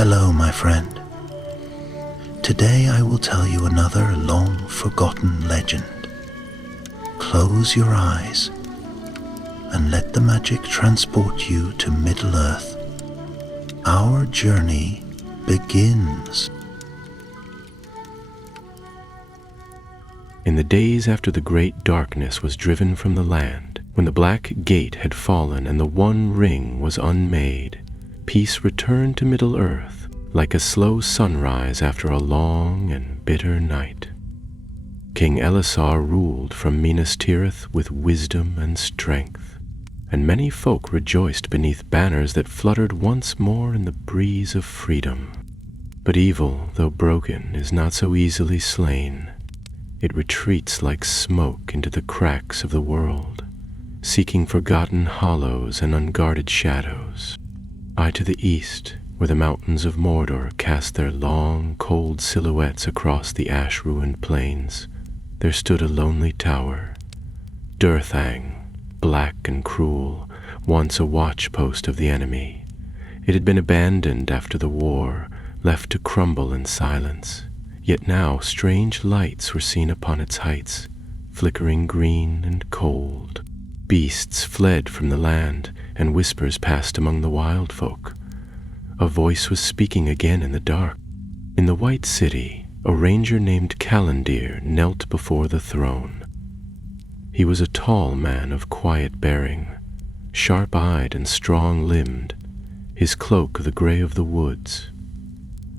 Hello, my friend. Today I will tell you another long-forgotten legend. Close your eyes and let the magic transport you to Middle-earth. Our journey begins. In the days after the great darkness was driven from the land, when the black gate had fallen and the one ring was unmade, peace returned to Middle-earth like a slow sunrise after a long and bitter night. King Elisar ruled from Minas Tirith with wisdom and strength, and many folk rejoiced beneath banners that fluttered once more in the breeze of freedom. But evil, though broken, is not so easily slain. It retreats like smoke into the cracks of the world, seeking forgotten hollows and unguarded shadows. To the east, where the mountains of Mordor cast their long, cold silhouettes across the ash-ruined plains, there stood a lonely tower, Durthang, black and cruel, once a watch-post of the enemy. It had been abandoned after the war, left to crumble in silence. Yet now strange lights were seen upon its heights, flickering green and cold. Beasts fled from the land, and whispers passed among the wild folk. A voice was speaking again in the dark. In the White City, a ranger named Calandir knelt before the throne. He was a tall man of quiet bearing, sharp-eyed and strong-limbed, his cloak the gray of the woods.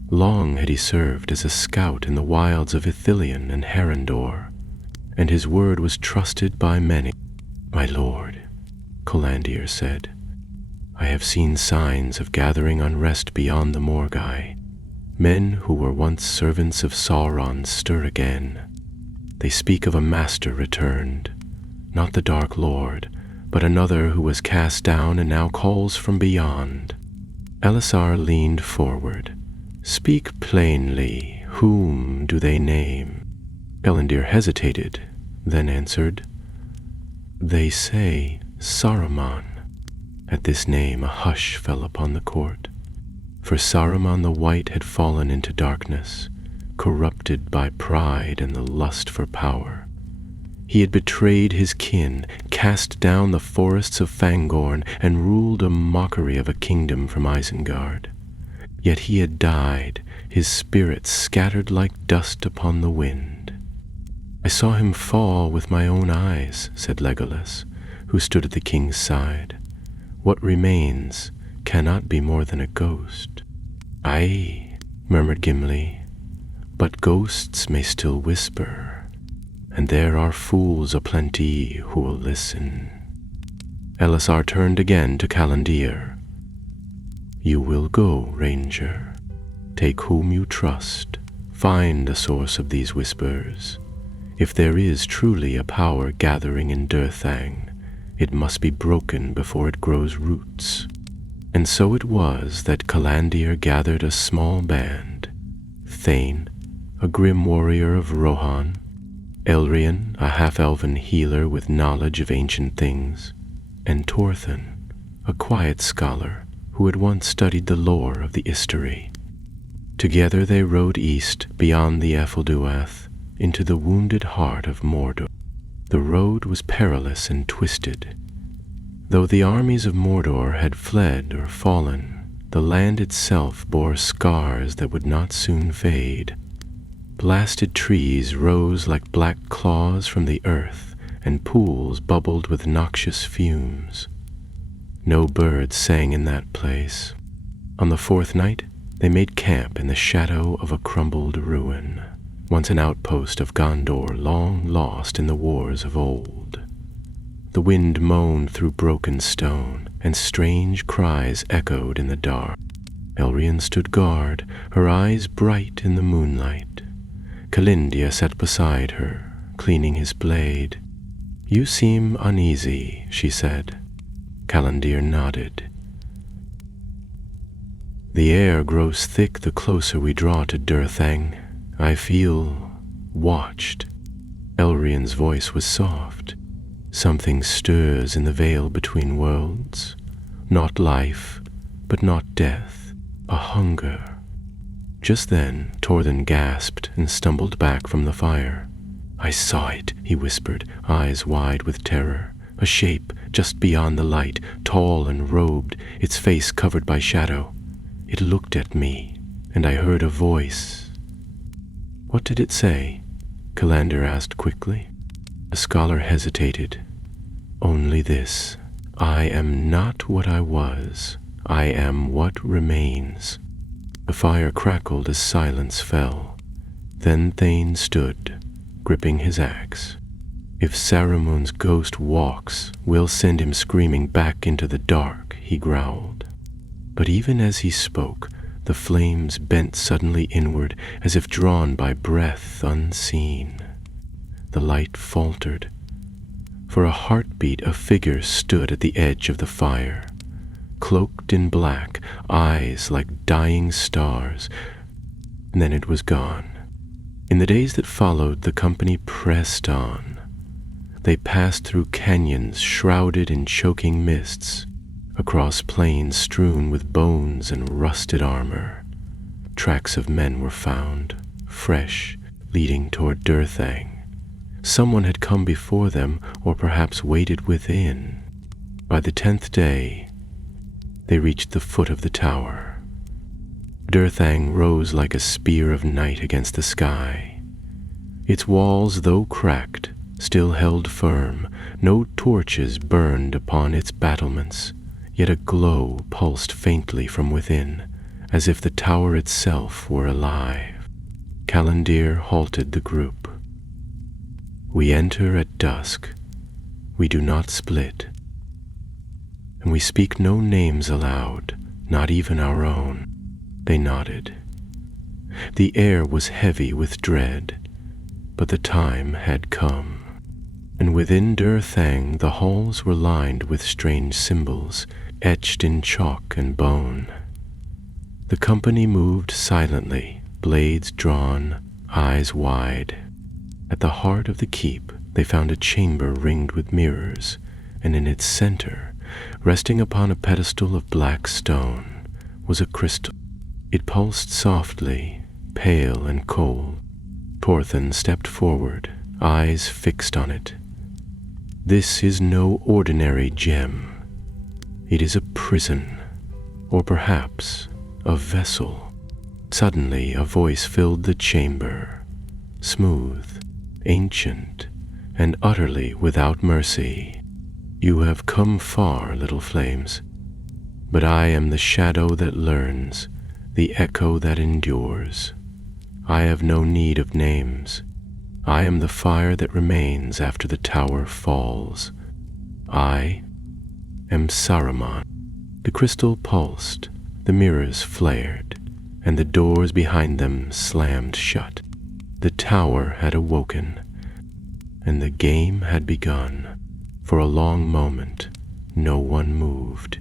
Long had he served as a scout in the wilds of Ithilien and Harandor, and his word was trusted by many. "My lord," Calandir said, "I have seen signs of gathering unrest beyond the Morgai. Men who were once servants of Sauron stir again. They speak of a master returned, not the Dark Lord, but another who was cast down and now calls from beyond." Elisar leaned forward. "Speak plainly. Whom do they name?" Calandir hesitated, then answered, "They say Saruman." At this name a hush fell upon the court, for Saruman the White had fallen into darkness, corrupted by pride and the lust for power. He had betrayed his kin, cast down the forests of Fangorn, and ruled a mockery of a kingdom from Isengard. Yet he had died, his spirit scattered like dust upon the wind. "I saw him fall with my own eyes," said Legolas, who stood at the king's side. "What remains cannot be more than a ghost." "Aye," murmured Gimli, "but ghosts may still whisper, and there are fools aplenty who will listen." Elisar turned again to Calandir. "You will go, ranger. Take whom you trust. Find the source of these whispers. If there is truly a power gathering in Durthang, it must be broken before it grows roots." And so it was that Calandir gathered a small band: Thane, a grim warrior of Rohan; Elrian, a half-elven healer with knowledge of ancient things; and Torthen, a quiet scholar who had once studied the lore of the Istari. Together they rode east beyond the Efelduath into the wounded heart of Mordor. The road was perilous and twisted. Though the armies of Mordor had fled or fallen, the land itself bore scars that would not soon fade. Blasted trees rose like black claws from the earth, and pools bubbled with noxious fumes. No birds sang in that place. On the fourth night, they made camp in the shadow of a crumbled ruin, once an outpost of Gondor long lost in the wars of old. The wind moaned through broken stone, and strange cries echoed in the dark. Elrian stood guard, her eyes bright in the moonlight. Calindia sat beside her, cleaning his blade. "You seem uneasy," she said. Calandir nodded. "The air grows thick the closer we draw to Durthang. I feel watched." Elrian's voice was soft. "Something stirs in the veil between worlds. Not life, but not death. a hunger. Just then, Torthen gasped and stumbled back from the fire. "I saw it," he whispered, eyes wide with terror. A shape just beyond the light, tall and robed, its face covered by shadow. It looked at me, and I heard a voice. "What did it say?" Calander asked quickly. The scholar hesitated. "Only this. I am not what I was. I am what remains." The fire crackled as silence fell. Then Thane stood, gripping his axe. "If Saruman's ghost walks, we'll send him screaming back into the dark," he growled. But even as he spoke, the flames bent suddenly inward, as if drawn by breath unseen. The light faltered. For a heartbeat, a figure stood at the edge of the fire, cloaked in black, eyes like dying stars. And then it was gone. In the days that followed, the company pressed on. They passed through canyons shrouded in choking mists, across plains strewn with bones and rusted armor. Tracks of men were found, fresh, leading toward Durthang. Someone had come before them, or perhaps waited within. By the 10th day, they reached the foot of the tower. Durthang rose like a spear of night against the sky. Its walls, though cracked, still held firm. No torches burned upon its battlements, yet a glow pulsed faintly from within, as if the tower itself were alive. Calandir halted the group. "We enter at dusk. We do not split. And we speak no names aloud, not even our own." They nodded. The air was heavy with dread, but the time had come. And within Durthang the halls were lined with strange symbols, etched in chalk and bone. The company moved silently, blades drawn, eyes wide. At the heart of the keep they found a chamber ringed with mirrors, and in its center, resting upon a pedestal of black stone, was a crystal. It pulsed softly, pale and cold. Torthen stepped forward, eyes fixed on it. "This is no ordinary gem. It is a prison, or perhaps a vessel." Suddenly a voice filled the chamber, smooth, ancient, and utterly without mercy. "You have come far, little flames, but I am the shadow that learns, the echo that endures. I have no need of names. I am the fire that remains after the tower falls. I am Saruman." The crystal pulsed, the mirrors flared, and the doors behind them slammed shut. The tower had awoken, and the game had begun. For a long moment, no one moved.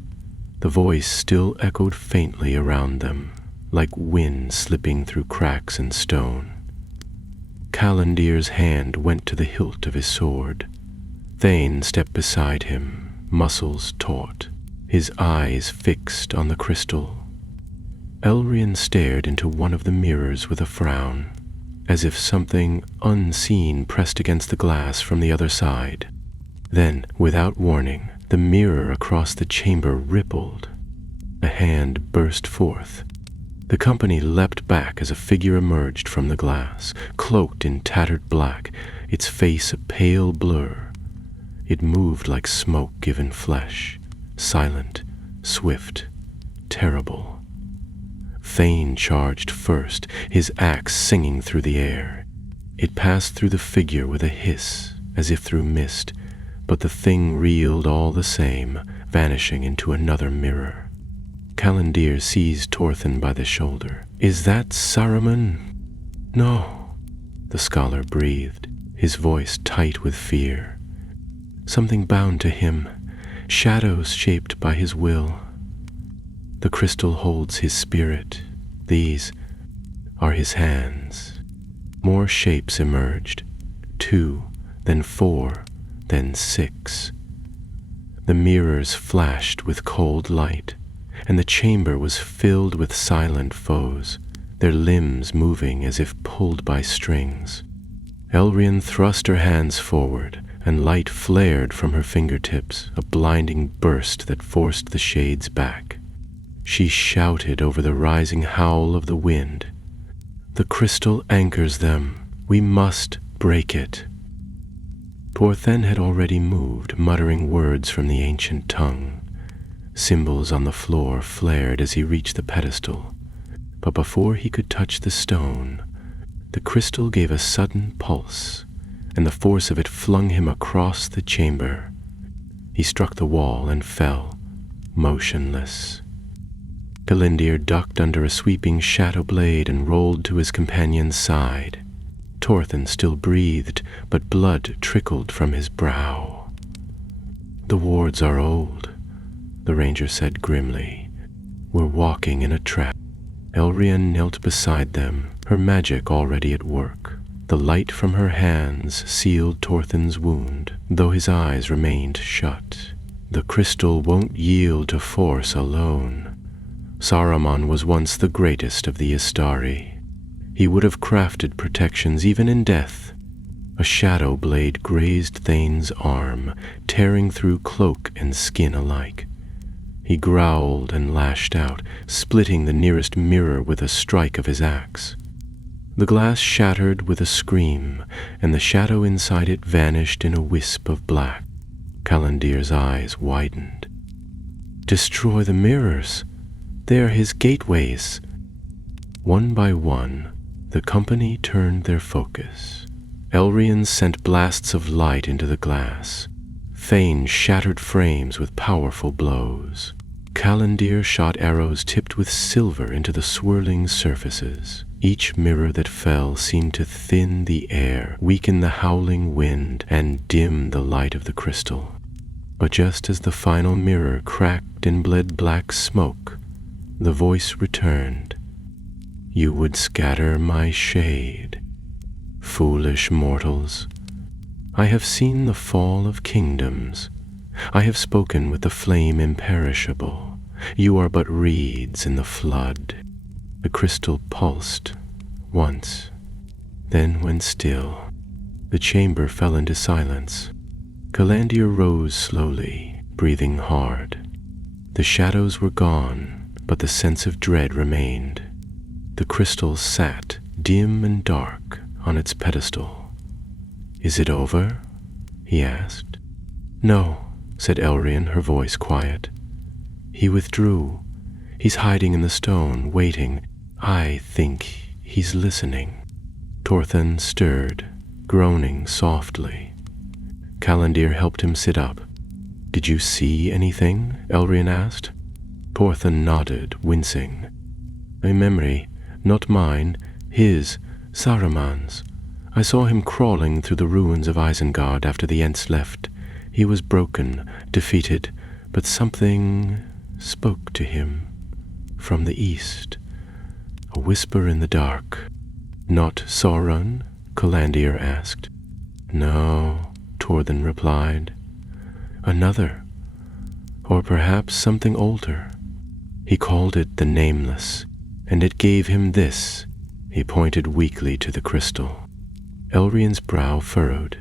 The voice still echoed faintly around them, like wind slipping through cracks in stone. Calandir's hand went to the hilt of his sword. Thane stepped beside him, muscles taut, his eyes fixed on the crystal. Elrian stared into one of the mirrors with a frown, as if something unseen pressed against the glass from the other side. Then, without warning, the mirror across the chamber rippled. A hand burst forth. The company leapt back as a figure emerged from the glass, cloaked in tattered black, its face a pale blur. It moved like smoke given flesh, silent, swift, terrible. Thane charged first, his axe singing through the air. It passed through the figure with a hiss, as if through mist, but the thing reeled all the same, vanishing into another mirror. Calandir seized Torthen by the shoulder. "Is that Saruman?" "No," the scholar breathed, his voice tight with fear. "Something bound to him, shadows shaped by his will. The crystal holds his spirit. These are his hands." More shapes emerged, 2, then 4, then 6. The mirrors flashed with cold light. and the chamber was filled with silent foes, their limbs moving as if pulled by strings. Elrian thrust her hands forward, and light flared from her fingertips, a blinding burst that forced the shades back. She shouted over the rising howl of the wind, "The crystal anchors them. We must break it." Porthen had already moved, muttering words from the ancient tongue. Symbols on the floor flared as he reached the pedestal, but before he could touch the stone, the crystal gave a sudden pulse, and the force of it flung him across the chamber. He struck the wall and fell, motionless. Galindir ducked under a sweeping shadow blade and rolled to his companion's side. Torthen still breathed, but blood trickled from his brow. "The wards are old," the ranger said grimly. "We're walking in a trap." Elrian knelt beside them, her magic already at work. The light from her hands sealed Torthen's wound, though his eyes remained shut. The crystal won't yield to force alone. Saruman was once the greatest of the Istari. He would have crafted protections even in death. A shadow blade grazed Thane's arm, tearing through cloak and skin alike. He growled and lashed out, splitting the nearest mirror with a strike of his axe. The glass shattered with a scream, and the shadow inside it vanished in a wisp of black. Calendir's eyes widened. "Destroy the mirrors. They're his gateways." One by one, the company turned their focus. Elrian sent blasts of light into the glass. Thane shattered frames with powerful blows. Calendir shot arrows tipped with silver into the swirling surfaces. Each mirror that fell seemed to thin the air, weaken the howling wind, and dim the light of the crystal. But just as the final mirror cracked and bled black smoke, the voice returned. "You would scatter my shade. Foolish mortals. I have seen the fall of kingdoms. I have spoken with the flame imperishable. You are but reeds in the flood." The crystal pulsed once, then went still. The chamber fell into silence. Calendir rose slowly, breathing hard. The shadows were gone, but the sense of dread remained. The crystal sat, dim and dark, on its pedestal. "Is it over?" he asked. "No," said Elrian, her voice quiet. "He withdrew. He's hiding in the stone, waiting. I think he's listening." Torthen stirred, groaning softly. Calendir helped him sit up. "Did you see anything?" Elrian asked. Torthen nodded, wincing. "A memory. Not mine, his, Saruman's. I saw him crawling through the ruins of Isengard after the Ents left. He was broken, defeated, but something spoke to him. From the east. A whisper in the dark." "Not Sauron?" Calendir asked. "No," Torthen replied. "Another. Or perhaps something older. He called it the Nameless, and it gave him this." He pointed weakly to the crystal. Elrian's brow furrowed.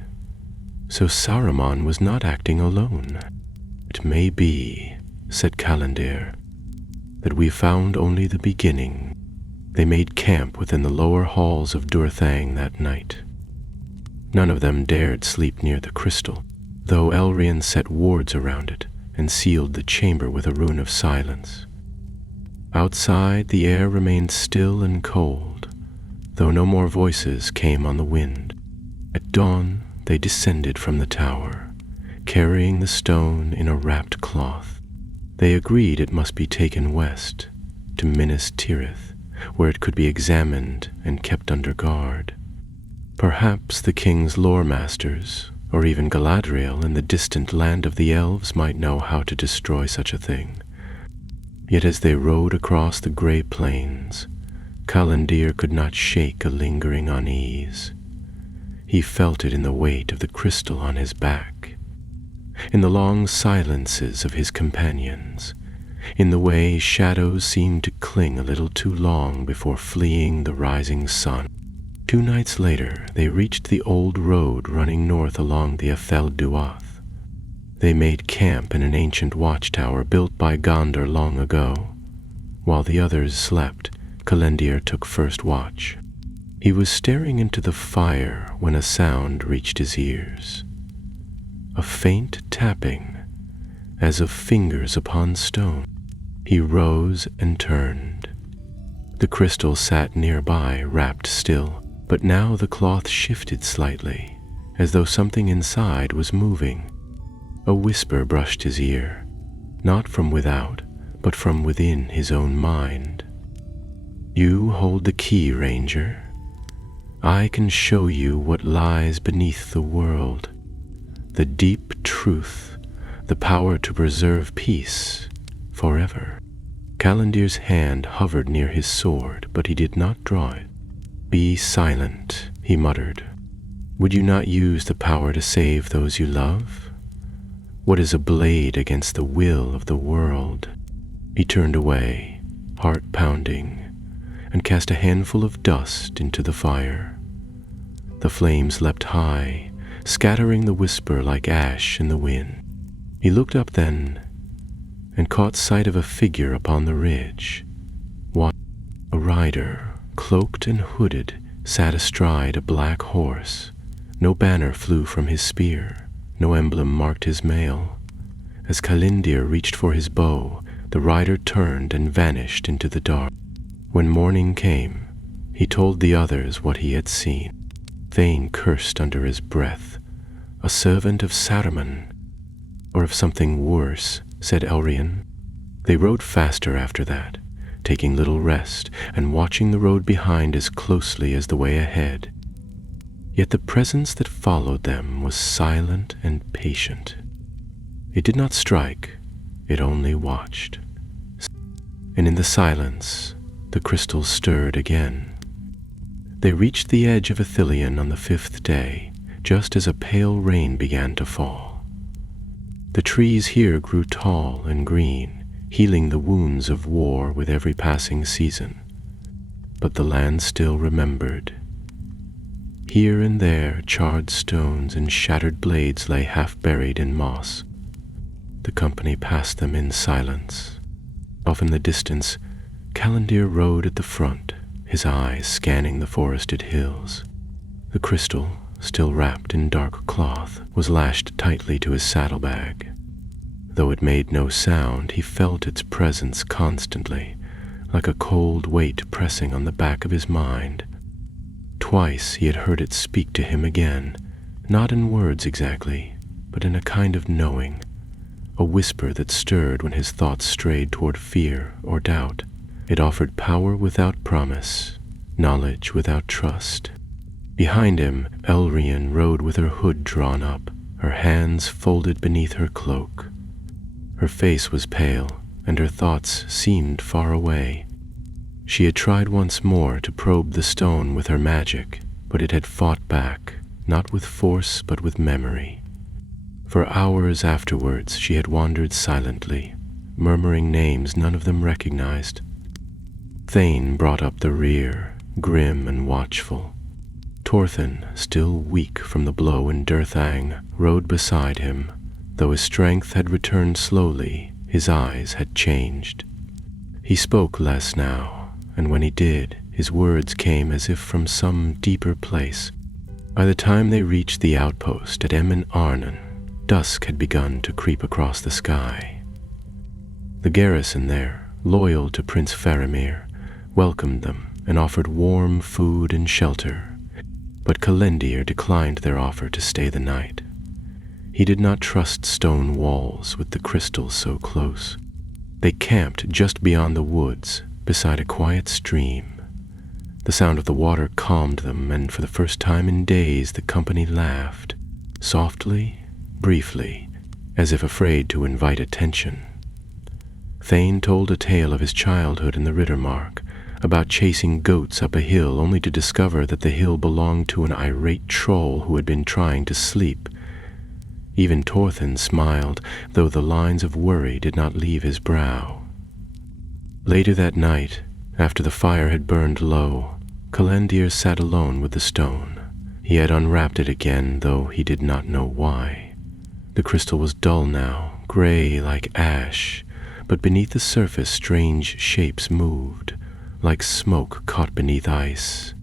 So Saruman was not acting alone. "It may be," said Calendir, "that we found only the beginning." They made camp within the lower halls of Durthang that night. None of them dared sleep near the crystal, though Elrian set wards around it and sealed the chamber with a rune of silence. Outside, the air remained still and cold, though no more voices came on the wind. At dawn, they descended from the tower, carrying the stone in a wrapped cloth. They agreed it must be taken west, to Minas Tirith, where it could be examined and kept under guard. Perhaps the king's lore masters, or even Galadriel in the distant land of the elves, might know how to destroy such a thing. Yet as they rode across the grey plains, Calendir could not shake a lingering unease. He felt it in the weight of the crystal on his back, in the long silences of his companions, in the way shadows seemed to cling a little too long before fleeing the rising sun. 2 nights later, they reached the old road running north along the Athel Duath. They made camp in an ancient watchtower built by Gondor long ago. While the others slept, Calendir took first watch. He was staring into the fire when a sound reached his ears. A faint tapping, as of fingers upon stone. He rose and turned. The crystal sat nearby, wrapped still, but now the cloth shifted slightly, as though something inside was moving. A whisper brushed his ear, not from without, but from within his own mind. "You hold the key, Ranger. I can show you what lies beneath the world, the deep truth, the power to preserve peace forever." Calendir's hand hovered near his sword, but he did not draw it. "Be silent," he muttered. "Would you not use the power to save those you love? What is a blade against the will of the world?" He turned away, heart pounding, and cast a handful of dust into the fire. The flames leapt high, scattering the whisper like ash in the wind. He looked up then, and caught sight of a figure upon the ridge. A rider, cloaked and hooded, sat astride a black horse. No banner flew from his spear, no emblem marked his mail. As Calendir reached for his bow, the rider turned and vanished into the dark. When morning came, he told the others what he had seen. Thane cursed under his breath. "A servant of Saruman, or of something worse," said Elrian. They rode faster after that, taking little rest and watching the road behind as closely as the way ahead. Yet the presence that followed them was silent and patient. It did not strike, it only watched. And in the silence, the crystals stirred again. They reached the edge of Ithilien on the 5th day, just as a pale rain began to fall. The trees here grew tall and green, healing the wounds of war with every passing season. But the land still remembered. Here and there, charred stones and shattered blades lay half buried in moss. The company passed them in silence. Off in the distance, Calendir rode at the front, his eyes scanning the forested hills. The crystal, still wrapped in dark cloth, was lashed tightly to his saddlebag. Though it made no sound, he felt its presence constantly, like a cold weight pressing on the back of his mind. Twice he had heard it speak to him again, not in words exactly, but in a kind of knowing, a whisper that stirred when his thoughts strayed toward fear or doubt. It offered power without promise, knowledge without trust. Behind him, Elrian rode with her hood drawn up, her hands folded beneath her cloak. Her face was pale, and her thoughts seemed far away. She had tried once more to probe the stone with her magic, but it had fought back, not with force but with memory. For hours afterwards she had wandered silently, murmuring names none of them recognized. Thane brought up the rear, grim and watchful. Torthen, still weak from the blow in Durthang, rode beside him. Though his strength had returned slowly, his eyes had changed. He spoke less now, and when he did, his words came as if from some deeper place. By the time they reached the outpost at Emyn Arnon, dusk had begun to creep across the sky. The garrison there, loyal to Prince Faramir, welcomed them and offered warm food and shelter, but Calendir declined their offer to stay the night. He did not trust stone walls with the crystals so close. They camped just beyond the woods, beside a quiet stream. The sound of the water calmed them, and for the first time in days the company laughed, softly, briefly, as if afraid to invite attention. Thane told a tale of his childhood in the Riddermark, about chasing goats up a hill only to discover that the hill belonged to an irate troll who had been trying to sleep. Even Torthen smiled, though the lines of worry did not leave his brow. Later that night, after the fire had burned low, Calendir sat alone with the stone. He had unwrapped it again, though he did not know why. The crystal was dull now, gray like ash, but beneath the surface strange shapes moved, like smoke caught beneath ice.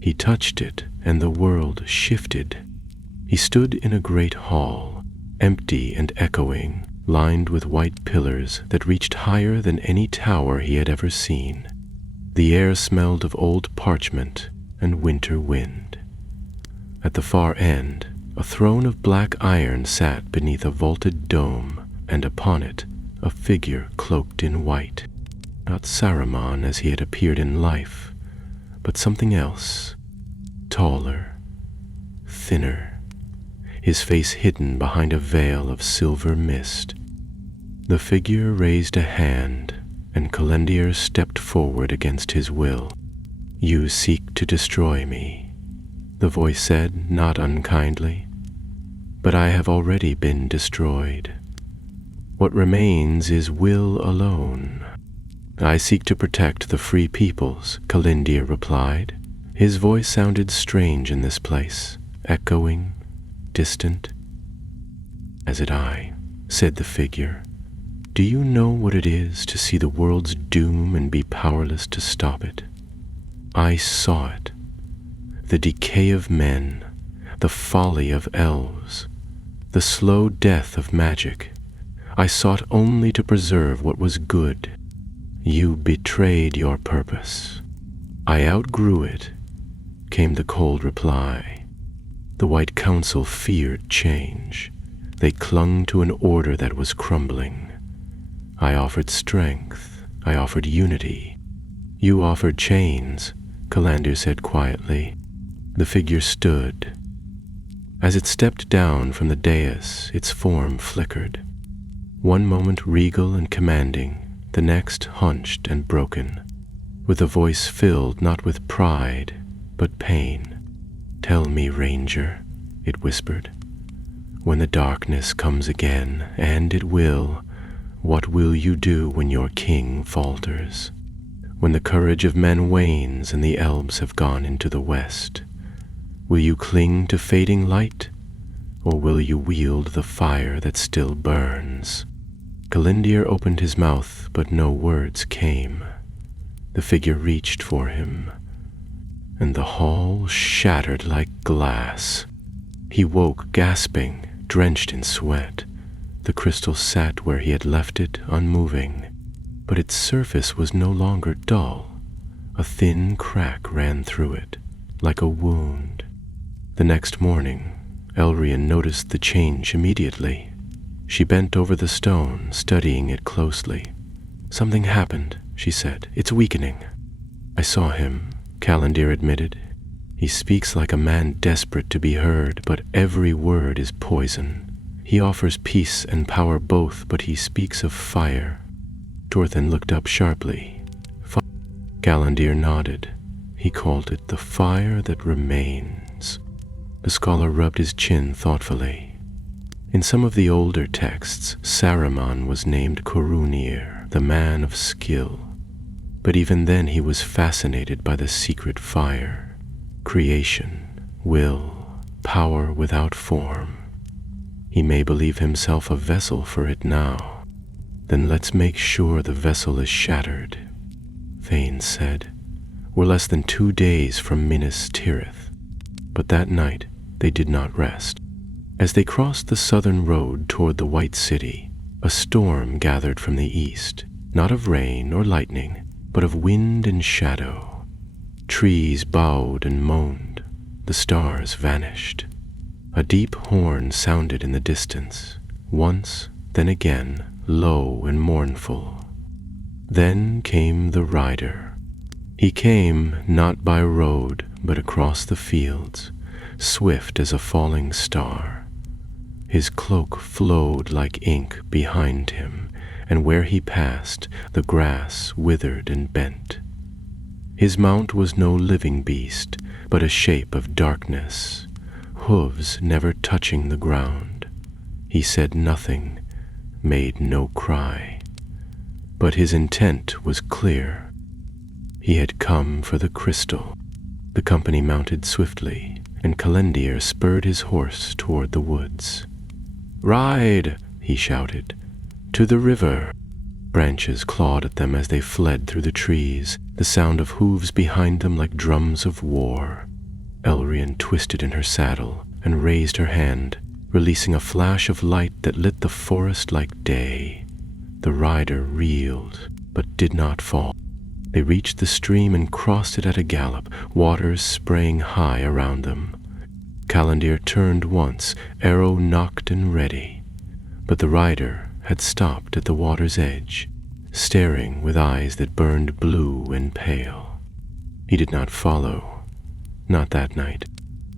He touched it, and the world shifted. He stood in a great hall, empty and echoing, lined with white pillars that reached higher than any tower he had ever seen. The air smelled of old parchment and winter wind. At the far end, a throne of black iron sat beneath a vaulted dome, and upon it a figure cloaked in white. Not Saruman as he had appeared in life, but something else, taller, thinner, his face hidden behind a veil of silver mist. The figure raised a hand, and Calendir stepped forward against his will. "You seek to destroy me," the voice said, not unkindly, "but I have already been destroyed. What remains is will alone." "I seek to protect the free peoples," Calendir replied. His voice sounded strange in this place, echoing, distant. "As did I," said the figure. "Do you know what it is to see the world's doom and be powerless to stop it? I saw it. The decay of men, the folly of elves, the slow death of magic. I sought only to preserve what was good. You betrayed your purpose. I outgrew it," came the cold reply. The White Council feared change. They clung to an order that was crumbling. I offered strength. I offered unity. You offered chains, Calendir said quietly. The figure stood. As it stepped down from the dais, its form flickered. One moment regal and commanding, the next hunched and broken, with a voice filled not with pride, but pain. "Tell me, Ranger," it whispered, "when the darkness comes again, and it will, what will you do when your king falters? When the courage of men wanes and the elves have gone into the west? Will you cling to fading light, or will you wield the fire that still burns?" Calendir opened his mouth, but no words came. The figure reached for him, and the hall shattered like glass. He woke gasping, drenched in sweat. The crystal sat where he had left it, unmoving, but its surface was no longer dull. A thin crack ran through it, like a wound. The next morning, Elrian noticed the change immediately. She bent over the stone, studying it closely. "Something happened," she said. "It's weakening." "I saw him," Calendir admitted. "He speaks like a man desperate to be heard, but every word is poison. He offers peace and power both, but he speaks of fire." Dorthin looked up sharply. Calendir nodded. He called it the fire that remains. The scholar rubbed his chin thoughtfully. In some of the older texts, Saruman was named Corunir, the man of skill. But even then he was fascinated by the secret fire. Creation, will, power without form. He may believe himself a vessel for it now. "Then let's make sure the vessel is shattered," Thane said. "We're less than 2 days from Minas Tirith." But that night they did not rest. As they crossed the southern road toward the White City, a storm gathered from the east, not of rain or lightning, but of wind and shadow. Trees bowed and moaned. The stars vanished. A deep horn sounded in the distance, once, then again, low and mournful. Then came the rider. He came not by road, but across the fields, swift as a falling star. His cloak flowed like ink behind him, and where he passed, the grass withered and bent. His mount was no living beast, but a shape of darkness, hooves never touching the ground. He said nothing, made no cry. But his intent was clear. He had come for the crystal. The company mounted swiftly, and Calendir spurred his horse toward the woods. "Ride!" he shouted. "To the river!" Branches clawed at them as they fled through the trees, the sound of hooves behind them like drums of war. Elrian twisted in her saddle and raised her hand, releasing a flash of light that lit the forest like day. The rider reeled, but did not fall. They reached the stream and crossed it at a gallop, waters spraying high around them. Calendir turned once, arrow nocked and ready, but the rider had stopped at the water's edge, staring with eyes that burned blue and pale. He did not follow, not that night.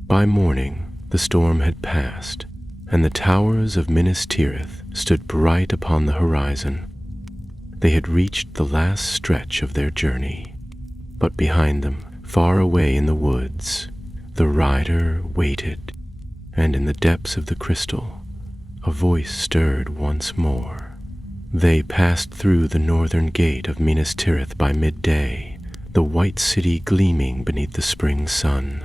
By morning, the storm had passed, and the towers of Minas Tirith stood bright upon the horizon. They had reached the last stretch of their journey, but behind them, far away in the woods, the rider waited, and in the depths of the crystal, a voice stirred once more. They passed through the northern gate of Minas Tirith by midday, the white city gleaming beneath the spring sun.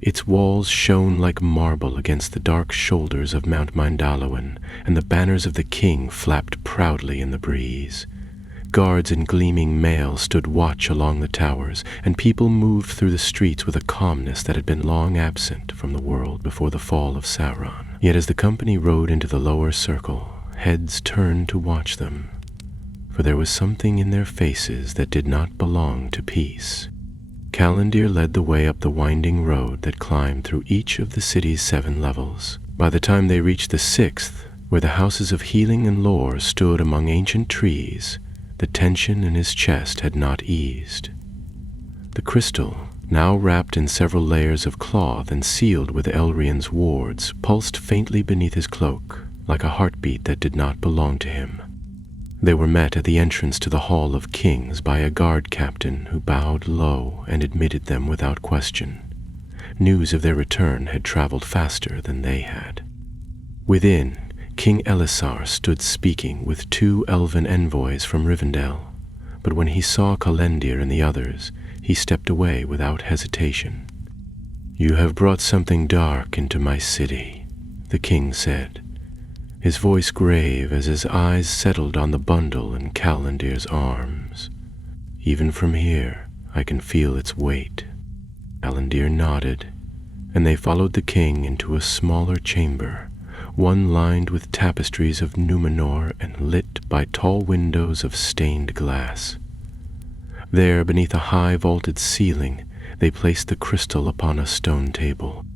Its walls shone like marble against the dark shoulders of Mount Mindalluin, and the banners of the king flapped proudly in the breeze. Guards in gleaming mail stood watch along the towers, and people moved through the streets with a calmness that had been long absent from the world before the fall of Sauron. Yet as the company rode into the lower circle, heads turned to watch them, for there was something in their faces that did not belong to peace. Calendir led the way up the winding road that climbed through each of the city's 7 levels. By the time they reached the 6th, where the houses of healing and lore stood among ancient trees, the tension in his chest had not eased. The crystal, now wrapped in several layers of cloth and sealed with Elrian's wards, pulsed faintly beneath his cloak, like a heartbeat that did not belong to him. They were met at the entrance to the Hall of Kings by a guard captain who bowed low and admitted them without question. News of their return had traveled faster than they had. Within, King Elisar stood speaking with 2 elven envoys from Rivendell, but when he saw Calendir and the others, he stepped away without hesitation. "You have brought something dark into my city," the king said, his voice grave as his eyes settled on the bundle in Calendir's arms. "Even from here, I can feel its weight." Calendir nodded, and they followed the king into a smaller chamber, one lined with tapestries of Numenor and lit by tall windows of stained glass. There, beneath a high vaulted ceiling, they placed the crystal upon a stone table.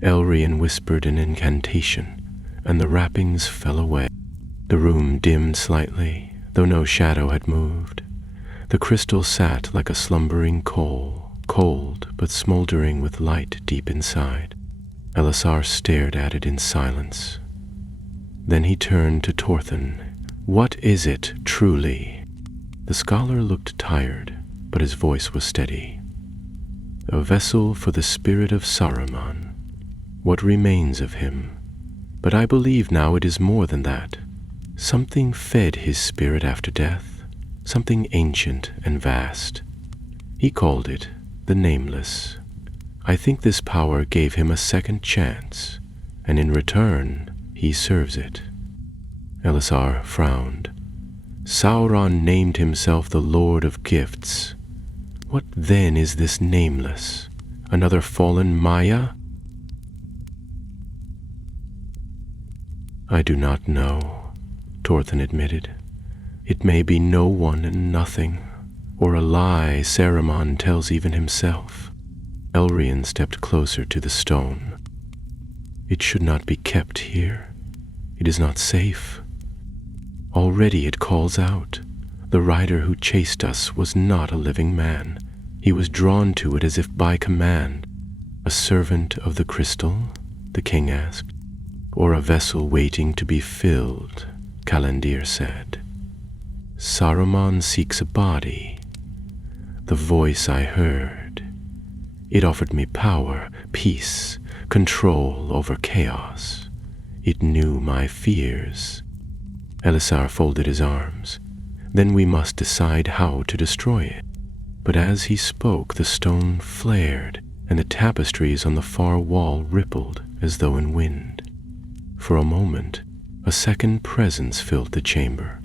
Elrian whispered an incantation, and the wrappings fell away. The room dimmed slightly, though no shadow had moved. The crystal sat like a slumbering coal, cold but smoldering with light deep inside. Elisar stared at it in silence. Then he turned to Torthen. "What is it, truly?" The scholar looked tired, but his voice was steady. "A vessel for the spirit of Saruman. What remains of him? But I believe now it is more than that. Something fed his spirit after death, something ancient and vast. He called it the Nameless. I think this power gave him a second chance, and in return, he serves it." Elisar frowned. "Sauron named himself the Lord of Gifts. What then is this Nameless? Another fallen Maya?" "I do not know," Torthen admitted. "It may be no one and nothing, or a lie Saruman tells even himself." Elrian stepped closer to the stone. "It should not be kept here. It is not safe. Already it calls out. The rider who chased us was not a living man. He was drawn to it as if by command." "A servant of the crystal?" the king asked. "Or a vessel waiting to be filled?" Calendir said. "Saruman seeks a body. The voice I heard. It offered me power, peace, control over chaos. It knew my fears." Elisar folded his arms. Then we must decide how to destroy it." But as he spoke, the stone flared, and the tapestries on the far wall rippled as though in wind. For a moment, a second presence filled the chamber,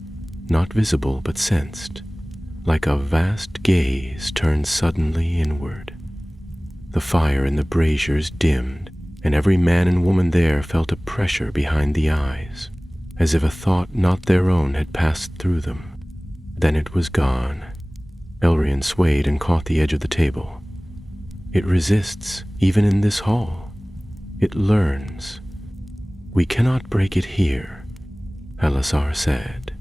not visible but sensed, like a vast gaze turned suddenly inward. The fire in the braziers dimmed, and every man and woman there felt a pressure behind the eyes, as if a thought not their own had passed through them. Then it was gone. Elrian swayed and caught the edge of the table. "It resists, even in this hall. It learns. We cannot break it here," Halasar said.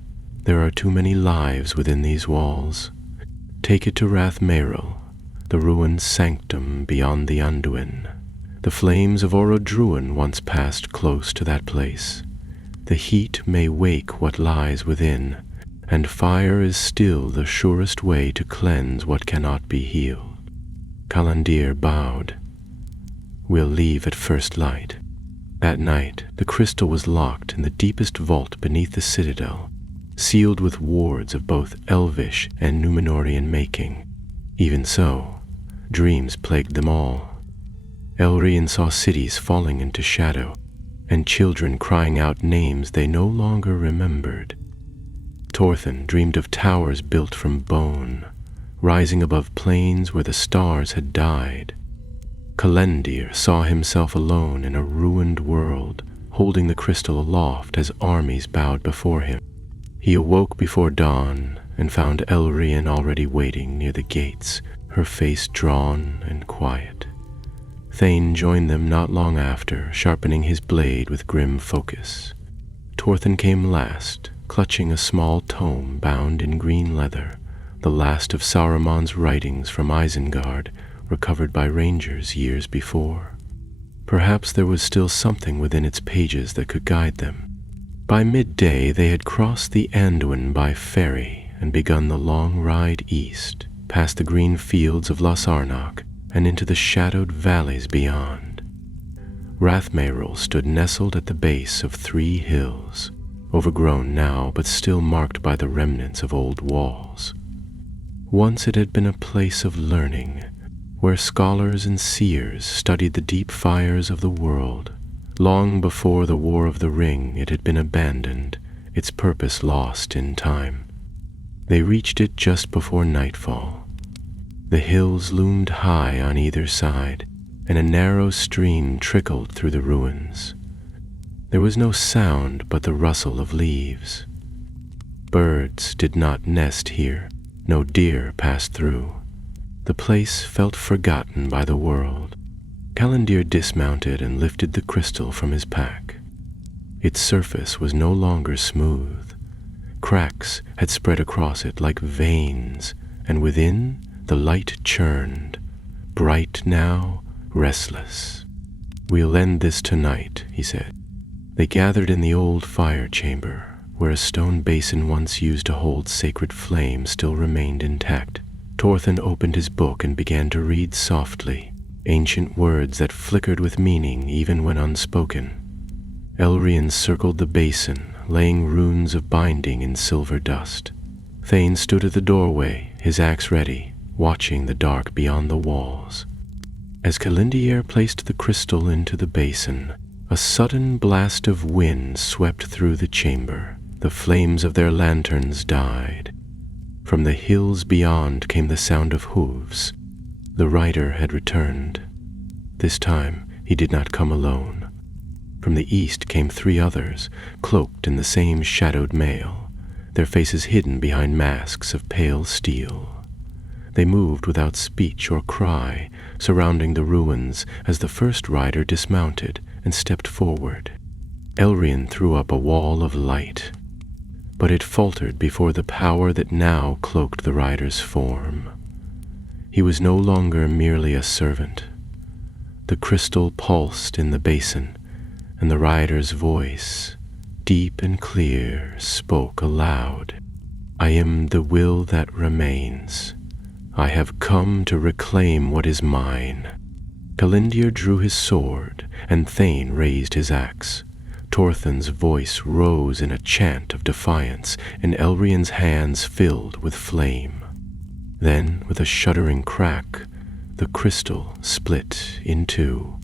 "There are too many lives within these walls. Take it to Rath Meril, the ruined sanctum beyond the Anduin. The flames of Orodruin once passed close to that place. The heat may wake what lies within, and fire is still the surest way to cleanse what cannot be healed." Kalandir bowed. "We'll leave at first light." That night, the crystal was locked in the deepest vault beneath the citadel, sealed with wards of both Elvish and Númenórean making. Even so, dreams plagued them all. Elrian saw cities falling into shadow, and children crying out names they no longer remembered. Thorfinn dreamed of towers built from bone, rising above plains where the stars had died. Kalendir saw himself alone in a ruined world, holding the crystal aloft as armies bowed before him. He awoke before dawn and found Elrian already waiting near the gates, her face drawn and quiet. Thane joined them not long after, sharpening his blade with grim focus. Thorfinn came last, clutching a small tome bound in green leather, the last of Saruman's writings from Isengard, recovered by rangers years before. Perhaps there was still something within its pages that could guide them. By midday they had crossed the Anduin by ferry and begun the long ride east, past the green fields of Las Arnach and into the shadowed valleys beyond. Rath Meril stood nestled at the base of 3 hills, overgrown now but still marked by the remnants of old walls. Once it had been a place of learning, where scholars and seers studied the deep fires of the world. Long before the War of the Ring it had been abandoned, its purpose lost in time. They reached it just before nightfall. The hills loomed high on either side, and a narrow stream trickled through the ruins. There was no sound but the rustle of leaves. Birds did not nest here, no deer passed through. The place felt forgotten by the world. Kalandir dismounted and lifted the crystal from his pack. Its surface was no longer smooth. Cracks had spread across it like veins, and within the light churned, bright now, restless. "We'll end this tonight," he said. They gathered in the old fire chamber, where a stone basin once used to hold sacred flame still remained intact. Thorfinn opened his book and began to read softly, ancient words that flickered with meaning even when unspoken. Elrian circled the basin, laying runes of binding in silver dust. Thane stood at the doorway, his axe ready, watching the dark beyond the walls. As Kalindier placed the crystal into the basin, a sudden blast of wind swept through the chamber. The flames of their lanterns died. From the hills beyond came the sound of hooves. The rider had returned. This time he did not come alone. From the east came 3 others, cloaked in the same shadowed mail, their faces hidden behind masks of pale steel. They moved without speech or cry, surrounding the ruins as the first rider dismounted and stepped forward. Elrian threw up a wall of light, but it faltered before the power that now cloaked the rider's form. He was no longer merely a servant. The crystal pulsed in the basin, and the rider's voice, deep and clear, spoke aloud. "I am the will that remains. I have come to reclaim what is mine." Kalindir drew his sword, and Thane raised his axe. Torthen's voice rose in a chant of defiance, and Elrian's hands filled with flame. Then, with a shuddering crack, the crystal split in two.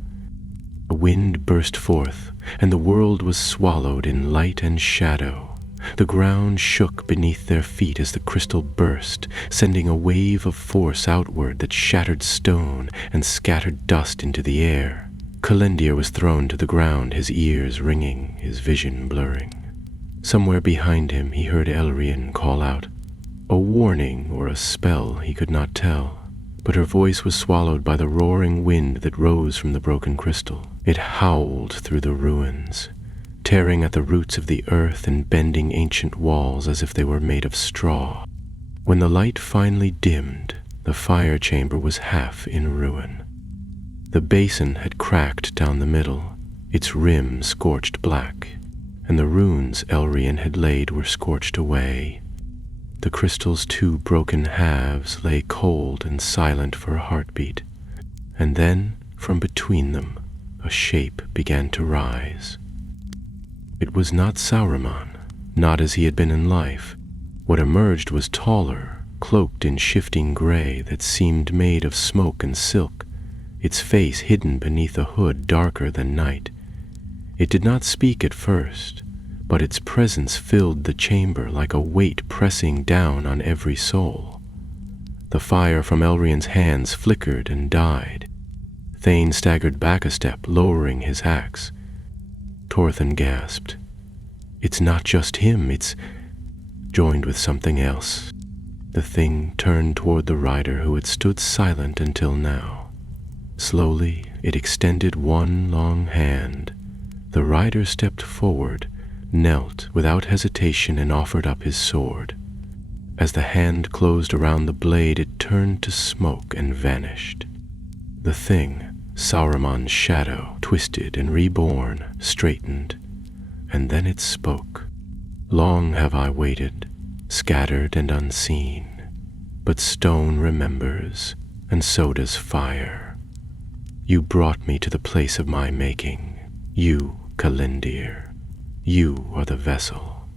A wind burst forth, and the world was swallowed in light and shadow. The ground shook beneath their feet as the crystal burst, sending a wave of force outward that shattered stone and scattered dust into the air. Calendir was thrown to the ground, his ears ringing, his vision blurring. Somewhere behind him he heard Elrian call out, a warning or a spell he could not tell, but her voice was swallowed by the roaring wind that rose from the broken crystal. It howled through the ruins, tearing at the roots of the earth and bending ancient walls as if they were made of straw. When the light finally dimmed, the fire chamber was half in ruin. The basin had cracked down the middle, its rim scorched black, and the runes Elrian had laid were scorched away. The crystal's two broken halves lay cold and silent for a heartbeat, and then, from between them, a shape began to rise. It was not Saruman, not as he had been in life. What emerged was taller, cloaked in shifting gray that seemed made of smoke and silk, its face hidden beneath a hood darker than night. It did not speak at first, but its presence filled the chamber like a weight pressing down on every soul. The fire from Elrian's hands flickered and died. Thane staggered back a step, lowering his axe. Torthen gasped. It's not just him, it's joined with something else. The thing turned toward the rider who had stood silent until now. Slowly, it extended one long hand. The rider stepped forward, knelt without hesitation, and offered up his sword. As the hand closed around the blade, it turned to smoke and vanished. The thing, Saruman's shadow, twisted and reborn, straightened, and then it spoke. Long have I waited, scattered and unseen, but stone remembers, and so does fire. You brought me to the place of my making, you, Calendir. You are the vessel.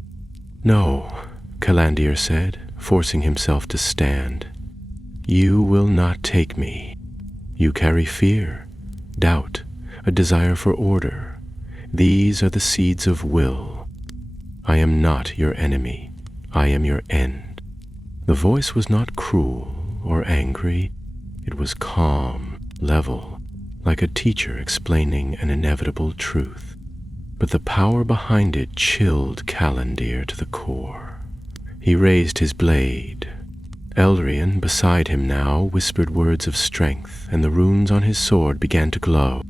No, Calendir said, forcing himself to stand. You will not take me. You carry fear, doubt, a desire for order. These are the seeds of will. I am not your enemy. I am your end. The voice was not cruel or angry. It was calm, level, like a teacher explaining an inevitable truth. But the power behind it chilled Calendir to the core. He raised his blade. Elrian, beside him now, whispered words of strength, and the runes on his sword began to glow.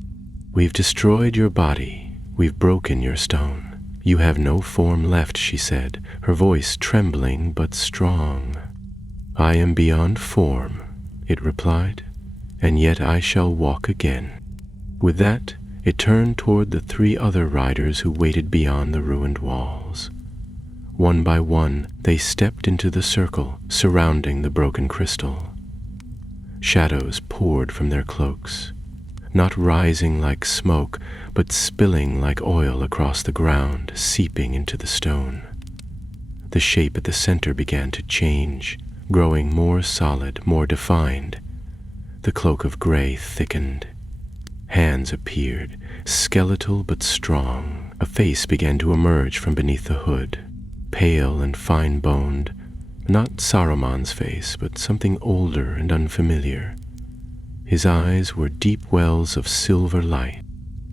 We've destroyed your body. We've broken your stone. You have no form left, she said, her voice trembling but strong. I am beyond form, it replied, and yet I shall walk again. With that, it turned toward the three other riders who waited beyond the ruined walls. One by one, they stepped into the circle surrounding the broken crystal. Shadows poured from their cloaks, not rising like smoke, but spilling like oil across the ground, seeping into the stone. The shape at the center began to change, growing more solid, more defined. The cloak of gray thickened. Hands appeared, skeletal but strong. A face began to emerge from beneath the hood, pale and fine-boned, not Saruman's face, but something older and unfamiliar. His eyes were deep wells of silver light.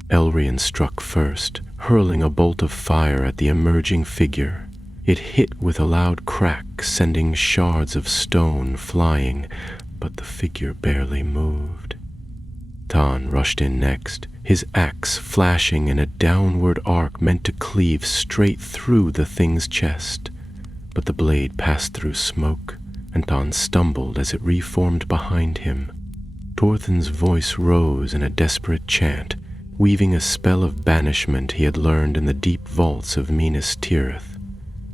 Elrian struck first, hurling a bolt of fire at the emerging figure. It hit with a loud crack, sending shards of stone flying, but the figure barely moved. Tan rushed in next, his axe flashing in a downward arc meant to cleave straight through the thing's chest. But the blade passed through smoke, and Tan stumbled as it reformed behind him. Torthen's voice rose in a desperate chant, weaving a spell of banishment he had learned in the deep vaults of Minas Tirith.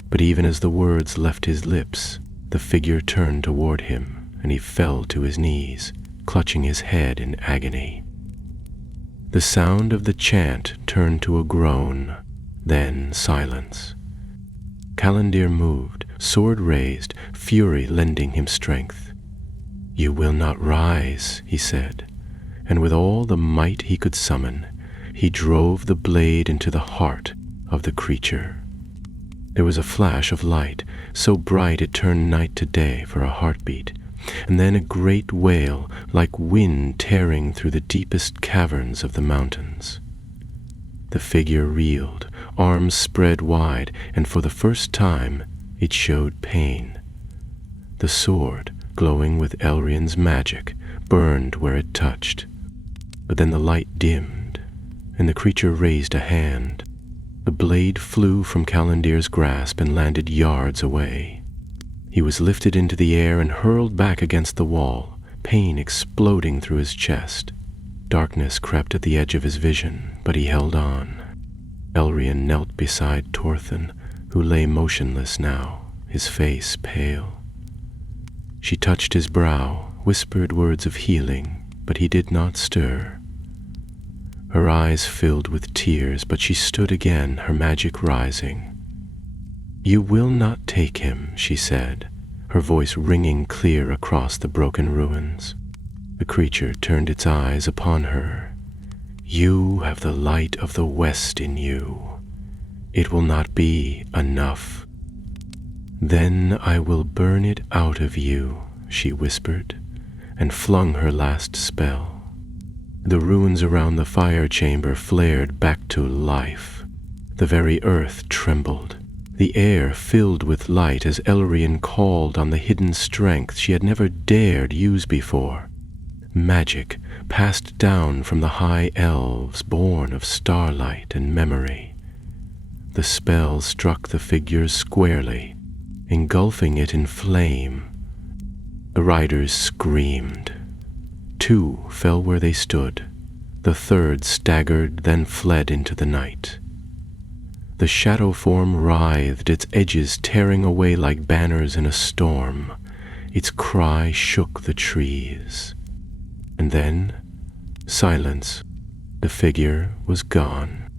But even as the words left his lips, the figure turned toward him, and he fell to his knees, clutching his head in agony. The sound of the chant turned to a groan. Then silence. Calendir moved, sword raised, fury lending him strength. "You will not rise," he said, and with all the might he could summon, he drove the blade into the heart of the creature. There was a flash of light, so bright it turned night to day for a heartbeat, and then a great wail like wind tearing through the deepest caverns of the mountains. The figure reeled, arms spread wide, and for the first time it showed pain. The sword, glowing with Elrian's magic, burned where it touched. But then the light dimmed, and the creature raised a hand. The blade flew from Calendir's grasp and landed yards away. He was lifted into the air and hurled back against the wall, pain exploding through his chest. Darkness crept at the edge of his vision, but he held on. Elrian knelt beside Torthen, who lay motionless now, his face pale. She touched his brow, whispered words of healing, but he did not stir. Her eyes filled with tears, but she stood again, her magic rising. "You will not take him," she said, her voice ringing clear across the broken ruins. The creature turned its eyes upon her. "You have the light of the West in you. It will not be enough." "Then I will burn it out of you," she whispered, and flung her last spell. The ruins around the fire chamber flared back to life. The very earth trembled. The air filled with light as Elrian called on the hidden strength she had never dared use before. Magic passed down from the high elves, born of starlight and memory. The spell struck the figure squarely, engulfing it in flame. The riders screamed. 2 fell where they stood. The 3rd staggered, then fled into the night. The shadow form writhed, its edges tearing away like banners in a storm. Its cry shook the trees. And then, silence. The figure was gone.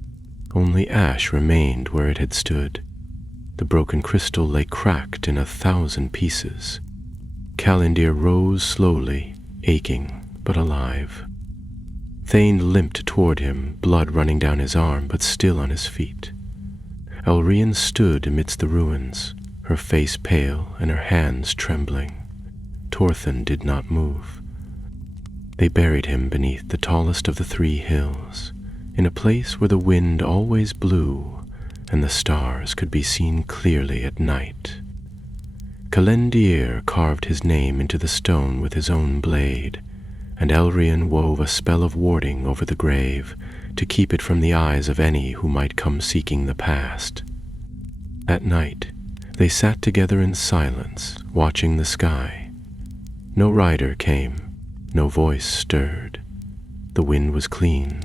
Only ash remained where it had stood. The broken crystal lay cracked in 1,000 pieces. Calendir rose slowly, aching but alive. Thane limped toward him, blood running down his arm, but still on his feet. Elrian stood amidst the ruins, her face pale and her hands trembling. Torthen did not move. They buried him beneath the tallest of the 3 hills, in a place where the wind always blew and the stars could be seen clearly at night. Calendir carved his name into the stone with his own blade, and Elrian wove a spell of warding over the grave to keep it from the eyes of any who might come seeking the past. At night, they sat together in silence, watching the sky. No rider came, no voice stirred. The wind was clean.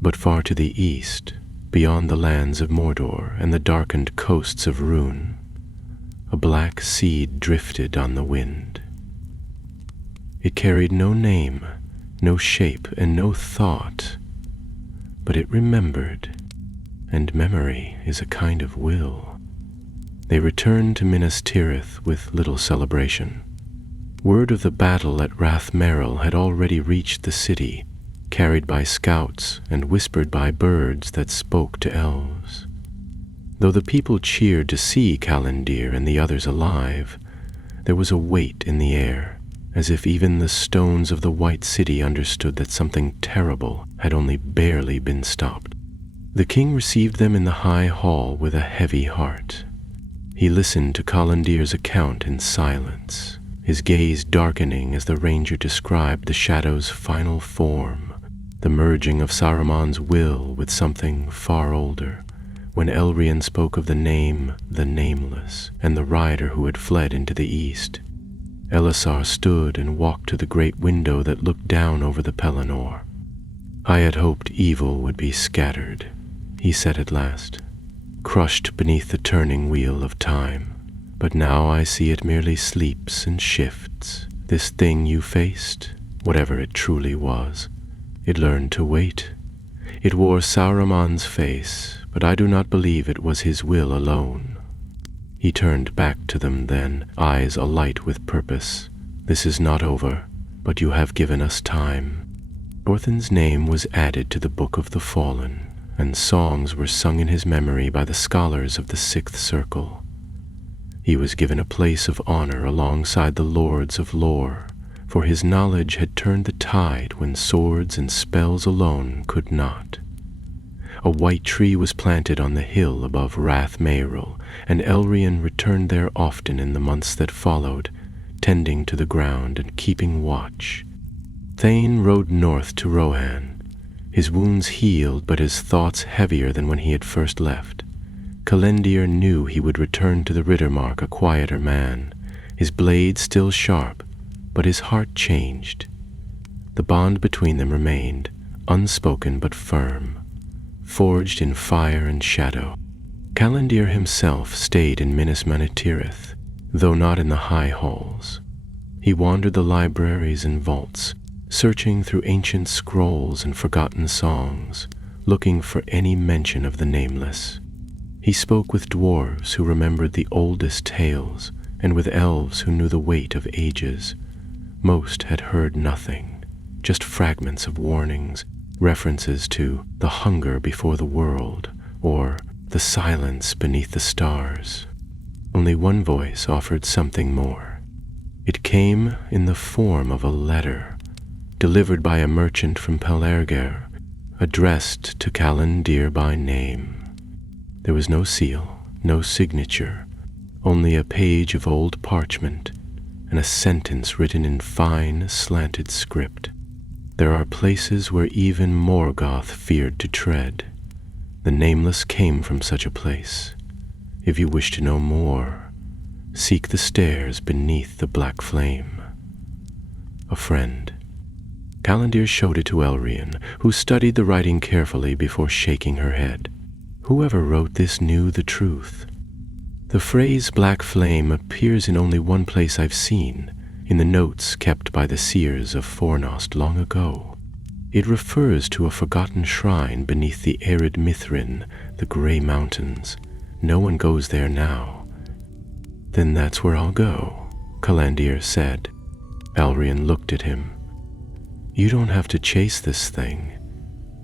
But far to the east, beyond the lands of Mordor and the darkened coasts of Rhûn, a black seed drifted on the wind. It carried no name, no shape, and no thought, but it remembered, and memory is a kind of will. They returned to Minas Tirith with little celebration. Word of the battle at Rath Merrill had already reached the city, carried by scouts and whispered by birds that spoke to elves. Though the people cheered to see Calendir and the others alive, there was a weight in the air, as if even the stones of the White City understood that something terrible had only barely been stopped. The king received them in the high hall with a heavy heart. He listened to Calendir's account in silence, his gaze darkening as the ranger described the shadow's final form, the merging of Saruman's will with something far older, when Elrian spoke of the name, the Nameless, and the rider who had fled into the east. Elisar stood and walked to the great window that looked down over the Pelennor. "I had hoped evil would be scattered," he said at last, "crushed beneath the turning wheel of time. But now I see it merely sleeps and shifts. This thing you faced, whatever it truly was, it learned to wait. It wore Saruman's face, but I do not believe it was his will alone. He turned back to them then, eyes alight with purpose. This is not over, but you have given us time. Orthan's name was added to the Book of the Fallen, and songs were sung in his memory by the scholars of the Sixth Circle. He was given a place of honor alongside the lords of lore, for his knowledge had turned the tide when swords and spells alone could not. A white tree was planted on the hill above Rath Meiril, and Elrian returned there often in the months that followed, tending to the ground and keeping watch. Thane rode north to Rohan, his wounds healed but his thoughts heavier than when he had first left. Kalendir knew he would return to the Riddermark a quieter man, his blade still sharp, but his heart changed. The bond between them remained, unspoken but firm, forged in fire and shadow. Kalendir himself stayed in Minas Tirith, though not in the high halls. He wandered the libraries and vaults, searching through ancient scrolls and forgotten songs, looking for any mention of the nameless. He spoke with dwarves who remembered the oldest tales, and with elves who knew the weight of ages. Most had heard nothing, just fragments of warnings, references to the hunger before the world, or the silence beneath the stars. Only one voice offered something more. It came in the form of a letter, delivered by a merchant from Pelargir, addressed to Kalendir by name. There was no seal, no signature, only a page of old parchment, and a sentence written in fine, slanted script. There are places where even Morgoth feared to tread. The Nameless came from such a place. If you wish to know more, seek the stairs beneath the black flame. A friend. Kalendir showed it to Elrian, who studied the writing carefully before shaking her head. Whoever wrote this knew the truth. The phrase black flame appears in only one place I've seen, in the notes kept by the seers of Fornost long ago. It refers to a forgotten shrine beneath the arid Mithrin, the Grey Mountains. No one goes there now. Then that's where I'll go, Kalendir said. Elrian looked at him. You don't have to chase this thing.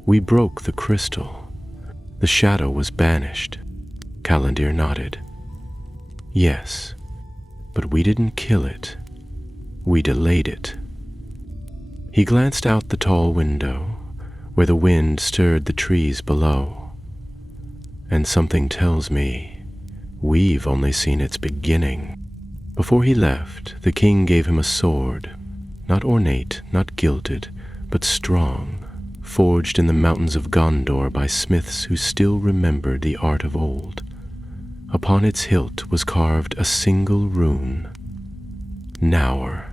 We broke the crystal. The shadow was banished. Kalendir nodded. Yes, but we didn't kill it. We delayed it. He glanced out the tall window, where the wind stirred the trees below. And something tells me we've only seen its beginning. Before he left, the king gave him a sword, not ornate, not gilded, but strong, forged in the mountains of Gondor by smiths who still remembered the art of old. Upon its hilt was carved a single rune, Naur,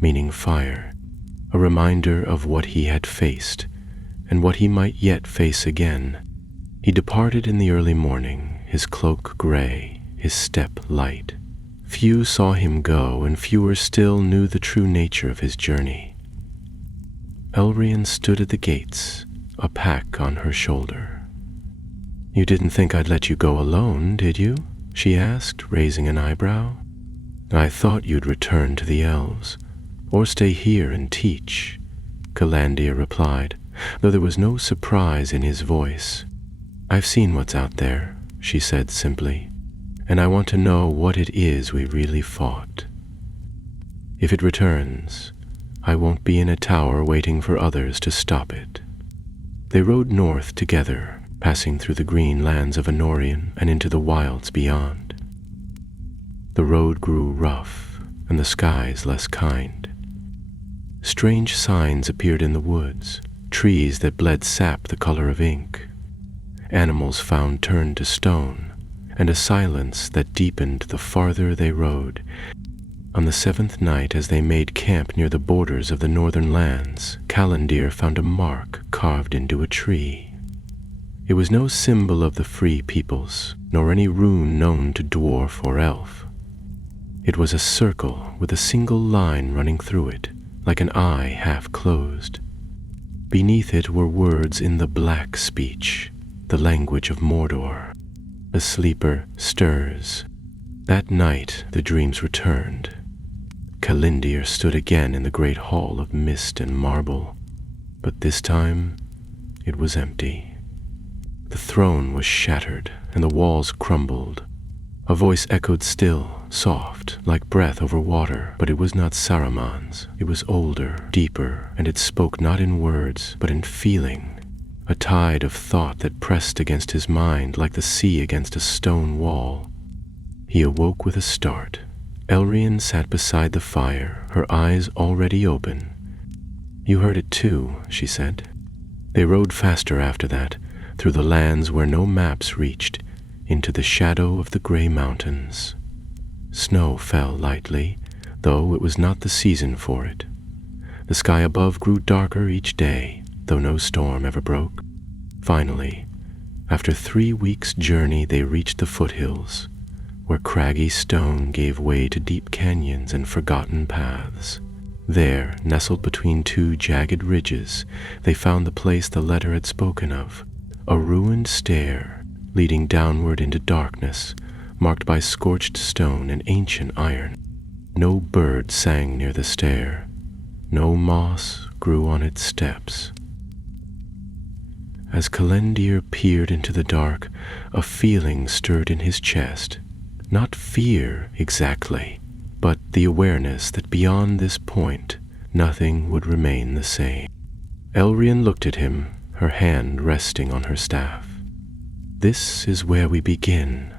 meaning fire, a reminder of what he had faced, and what he might yet face again. He departed in the early morning, his cloak gray, his step light. Few saw him go, and fewer still knew the true nature of his journey. Elrian stood at the gates, a pack on her shoulder. You didn't think I'd let you go alone, did you? She asked, raising an eyebrow. I thought you'd return to the elves, or stay here and teach, Kalendir replied, though there was no surprise in his voice. I've seen what's out there, she said simply, and I want to know what it is we really fought. If it returns, I won't be in a tower waiting for others to stop it. They rode north together, passing through the green lands of Anorion and into the wilds beyond. The road grew rough, and the skies less kind. Strange signs appeared in the woods, trees that bled sap the color of ink. Animals found turned to stone, and a silence that deepened the farther they rode. On the seventh night, as they made camp near the borders of the northern lands, Kalendir found a mark carved into a tree. It was no symbol of the free peoples, nor any rune known to dwarf or elf. It was a circle with a single line running through it, like an eye half closed. Beneath it were words in the black speech, the language of Mordor. A sleeper stirs. That night the dreams returned. Calendir stood again in the great hall of mist and marble, but this time it was empty. The throne was shattered, and the walls crumbled. A voice echoed still, soft, like breath over water, but it was not Saruman's. It was older, deeper, and it spoke not in words, but in feeling, a tide of thought that pressed against his mind like the sea against a stone wall. He awoke with a start. Elrien sat beside the fire, her eyes already open. "You heard it too," she said. They rode faster after that, through the lands where no maps reached, into the shadow of the gray mountains. Snow fell lightly, though it was not the season for it. The sky above grew darker each day, though no storm ever broke. Finally, after 3 weeks' journey, they reached the foothills, where craggy stone gave way to deep canyons and forgotten paths. There, nestled between 2 jagged ridges, they found the place the letter had spoken of, a ruined stair leading downward into darkness, marked by scorched stone and ancient iron. No bird sang near the stair. No moss grew on its steps. As Calendir peered into the dark, a feeling stirred in his chest. Not fear exactly, but the awareness that beyond this point, nothing would remain the same. Elrien looked at him, her hand resting on her staff. "This is where we begin."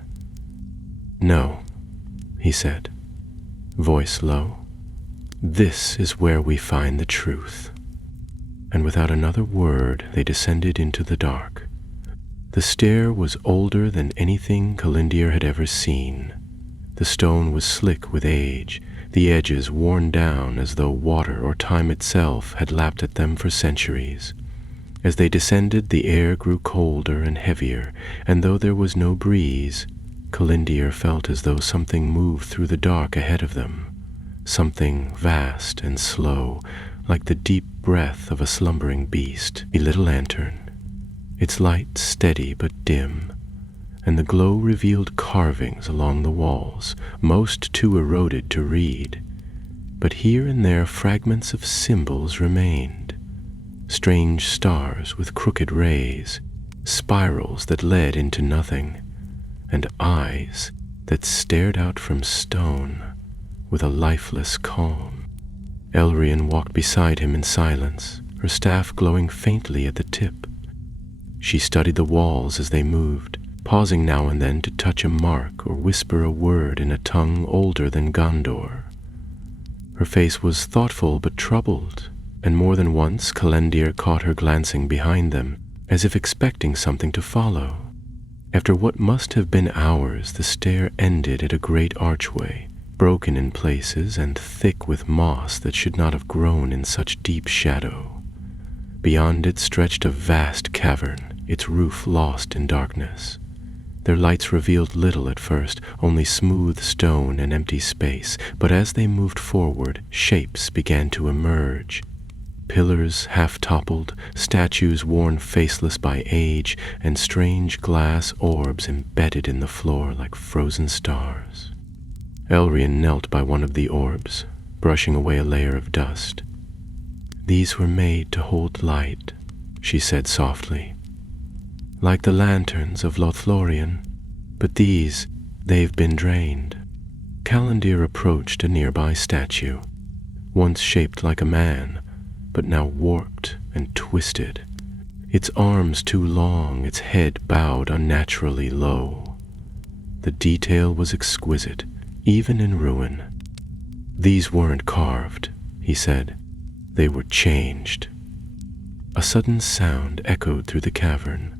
"No," he said, voice low. "This is where we find the truth." And without another word, they descended into the dark. The stair was older than anything Calendir had ever seen. The stone was slick with age, the edges worn down as though water or time itself had lapped at them for centuries. As they descended, the air grew colder and heavier, and though there was no breeze, Calendir felt as though something moved through the dark ahead of them, something vast and slow, like the deep breath of a slumbering beast. A little lantern, its light steady but dim, and the glow revealed carvings along the walls, most too eroded to read. But here and there fragments of symbols remained. Strange stars with crooked rays, spirals that led into nothing, and eyes that stared out from stone with a lifeless calm. Elrien walked beside him in silence, her staff glowing faintly at the tip. She studied the walls as they moved, pausing now and then to touch a mark or whisper a word in a tongue older than Gondor. Her face was thoughtful but troubled, and more than once Calendir caught her glancing behind them, as if expecting something to follow. After what must have been hours, the stair ended at a great archway, broken in places and thick with moss that should not have grown in such deep shadow. Beyond it stretched a vast cavern, its roof lost in darkness. Their lights revealed little at first, only smooth stone and empty space, but as they moved forward, shapes began to emerge. Pillars half-toppled, statues worn faceless by age, and strange glass orbs embedded in the floor like frozen stars. Elrien knelt by one of the orbs, brushing away a layer of dust. "These were made to hold light," she said softly. "Like the lanterns of Lothlorien, but they've been drained." Calendir approached a nearby statue, once shaped like a man, but now warped and twisted, its arms too long, its head bowed unnaturally low. The detail was exquisite, even in ruin. "These weren't carved," he said. "They were changed." A sudden sound echoed through the cavern,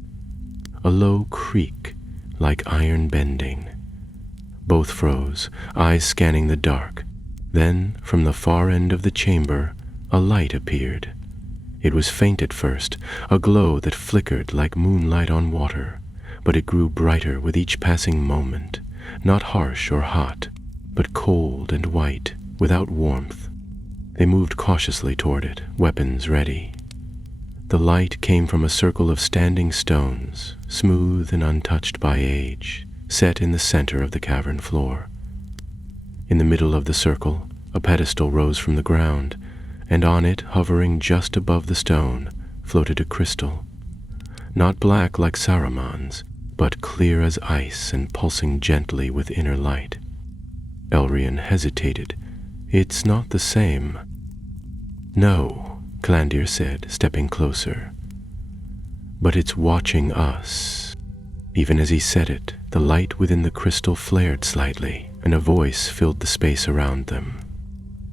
a low creak like iron bending. Both froze, eyes scanning the dark. Then, from the far end of the chamber, a light appeared. It was faint at first, a glow that flickered like moonlight on water, but it grew brighter with each passing moment, not harsh or hot, but cold and white, without warmth. They moved cautiously toward it, weapons ready. The light came from a circle of standing stones, smooth and untouched by age, set in the center of the cavern floor. In the middle of the circle, a pedestal rose from the ground, and on it, hovering just above the stone, floated a crystal. Not black like Saruman's, but clear as ice and pulsing gently with inner light. Elrian hesitated. "It's not the same." "No," Calandir said, stepping closer. "But it's watching us." Even as he said it, the light within the crystal flared slightly, and a voice filled the space around them.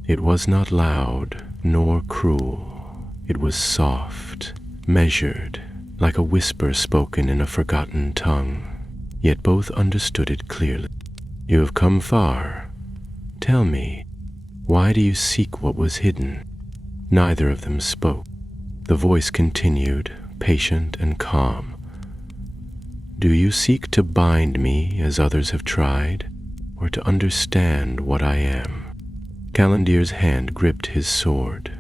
It was not loud, nor cruel. It was soft, measured, like a whisper spoken in a forgotten tongue. Yet both understood it clearly. "You have come far. Tell me, why do you seek what was hidden?" Neither of them spoke. The voice continued, patient and calm. "Do you seek to bind me as others have tried, or to understand what I am?" Calandir's hand gripped his sword.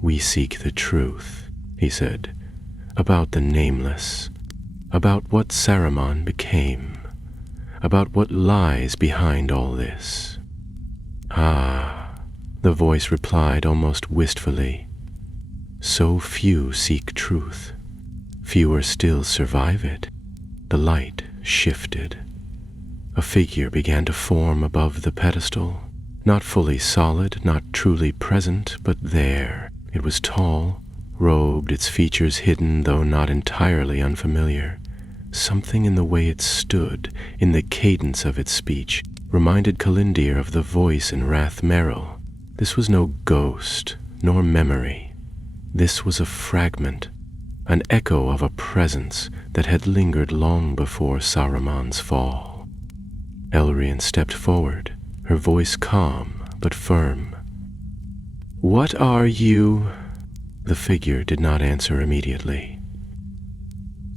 "We seek the truth," he said, "about the nameless, about what Saruman became, about what lies behind all this." "Ah," the voice replied almost wistfully. "So few seek truth. Fewer still survive it." The light shifted. A figure began to form above the pedestal, not fully solid, not truly present, but there. It was tall, robed, its features hidden though not entirely unfamiliar. Something in the way it stood, in the cadence of its speech, reminded Calandir of the voice in Rath Merrill. This was no ghost, nor memory. This was a fragment, an echo of a presence that had lingered long before Saruman's fall. Elrian stepped forward, her voice calm but firm. "What are you?" The figure did not answer immediately.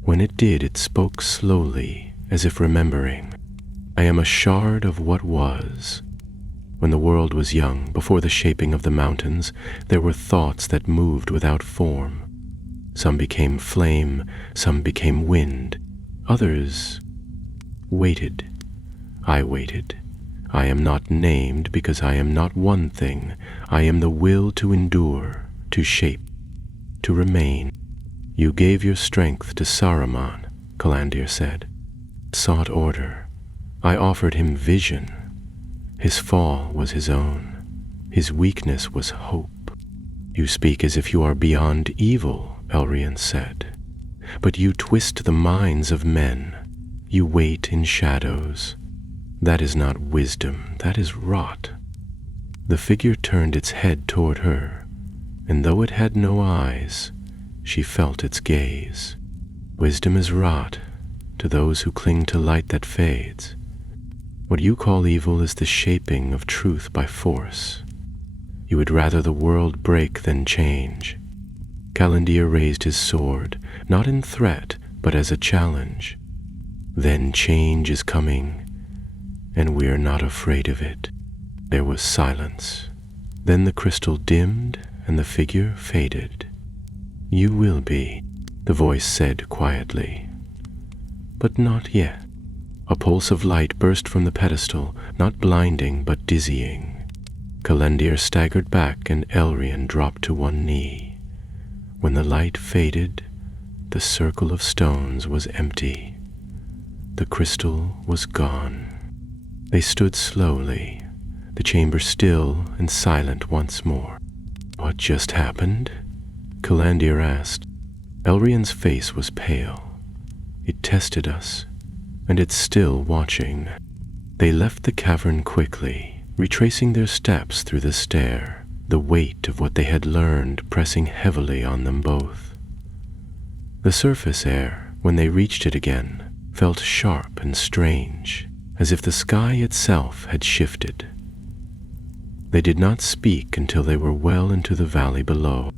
When it did, it spoke slowly, as if remembering. "I am a shard of what was. When the world was young, before the shaping of the mountains, there were thoughts that moved without form. Some became flame, some became wind. Others waited. I waited. I am not named because I am not one thing. I am the will to endure, to shape, to remain." "You gave your strength to Saruman," Calandir said. "Sought order. I offered him vision. His fall was his own. His weakness was hope." "You speak as if you are beyond evil," Elrian said. "But you twist the minds of men. You wait in shadows. That is not wisdom, that is rot." The figure turned its head toward her, and though it had no eyes, she felt its gaze. "Wisdom is rot to those who cling to light that fades. What you call evil is the shaping of truth by force. You would rather the world break than change." Calandir raised his sword, not in threat, but as a challenge. "Then change is coming, and we're not afraid of it." There was silence. Then the crystal dimmed and the figure faded. "You will be," the voice said quietly. "But not yet." A pulse of light burst from the pedestal, not blinding but dizzying. Calandir staggered back and Elrian dropped to one knee. When the light faded, the circle of stones was empty. The crystal was gone. They stood slowly, the chamber still and silent once more. "What just happened?" Calandir asked. Elrian's face was pale. "It tested us, and it's still watching." They left the cavern quickly, retracing their steps through the stair, the weight of what they had learned pressing heavily on them both. The surface air, when they reached it again, felt sharp and strange, as if the sky itself had shifted. They did not speak until they were well into the valley below.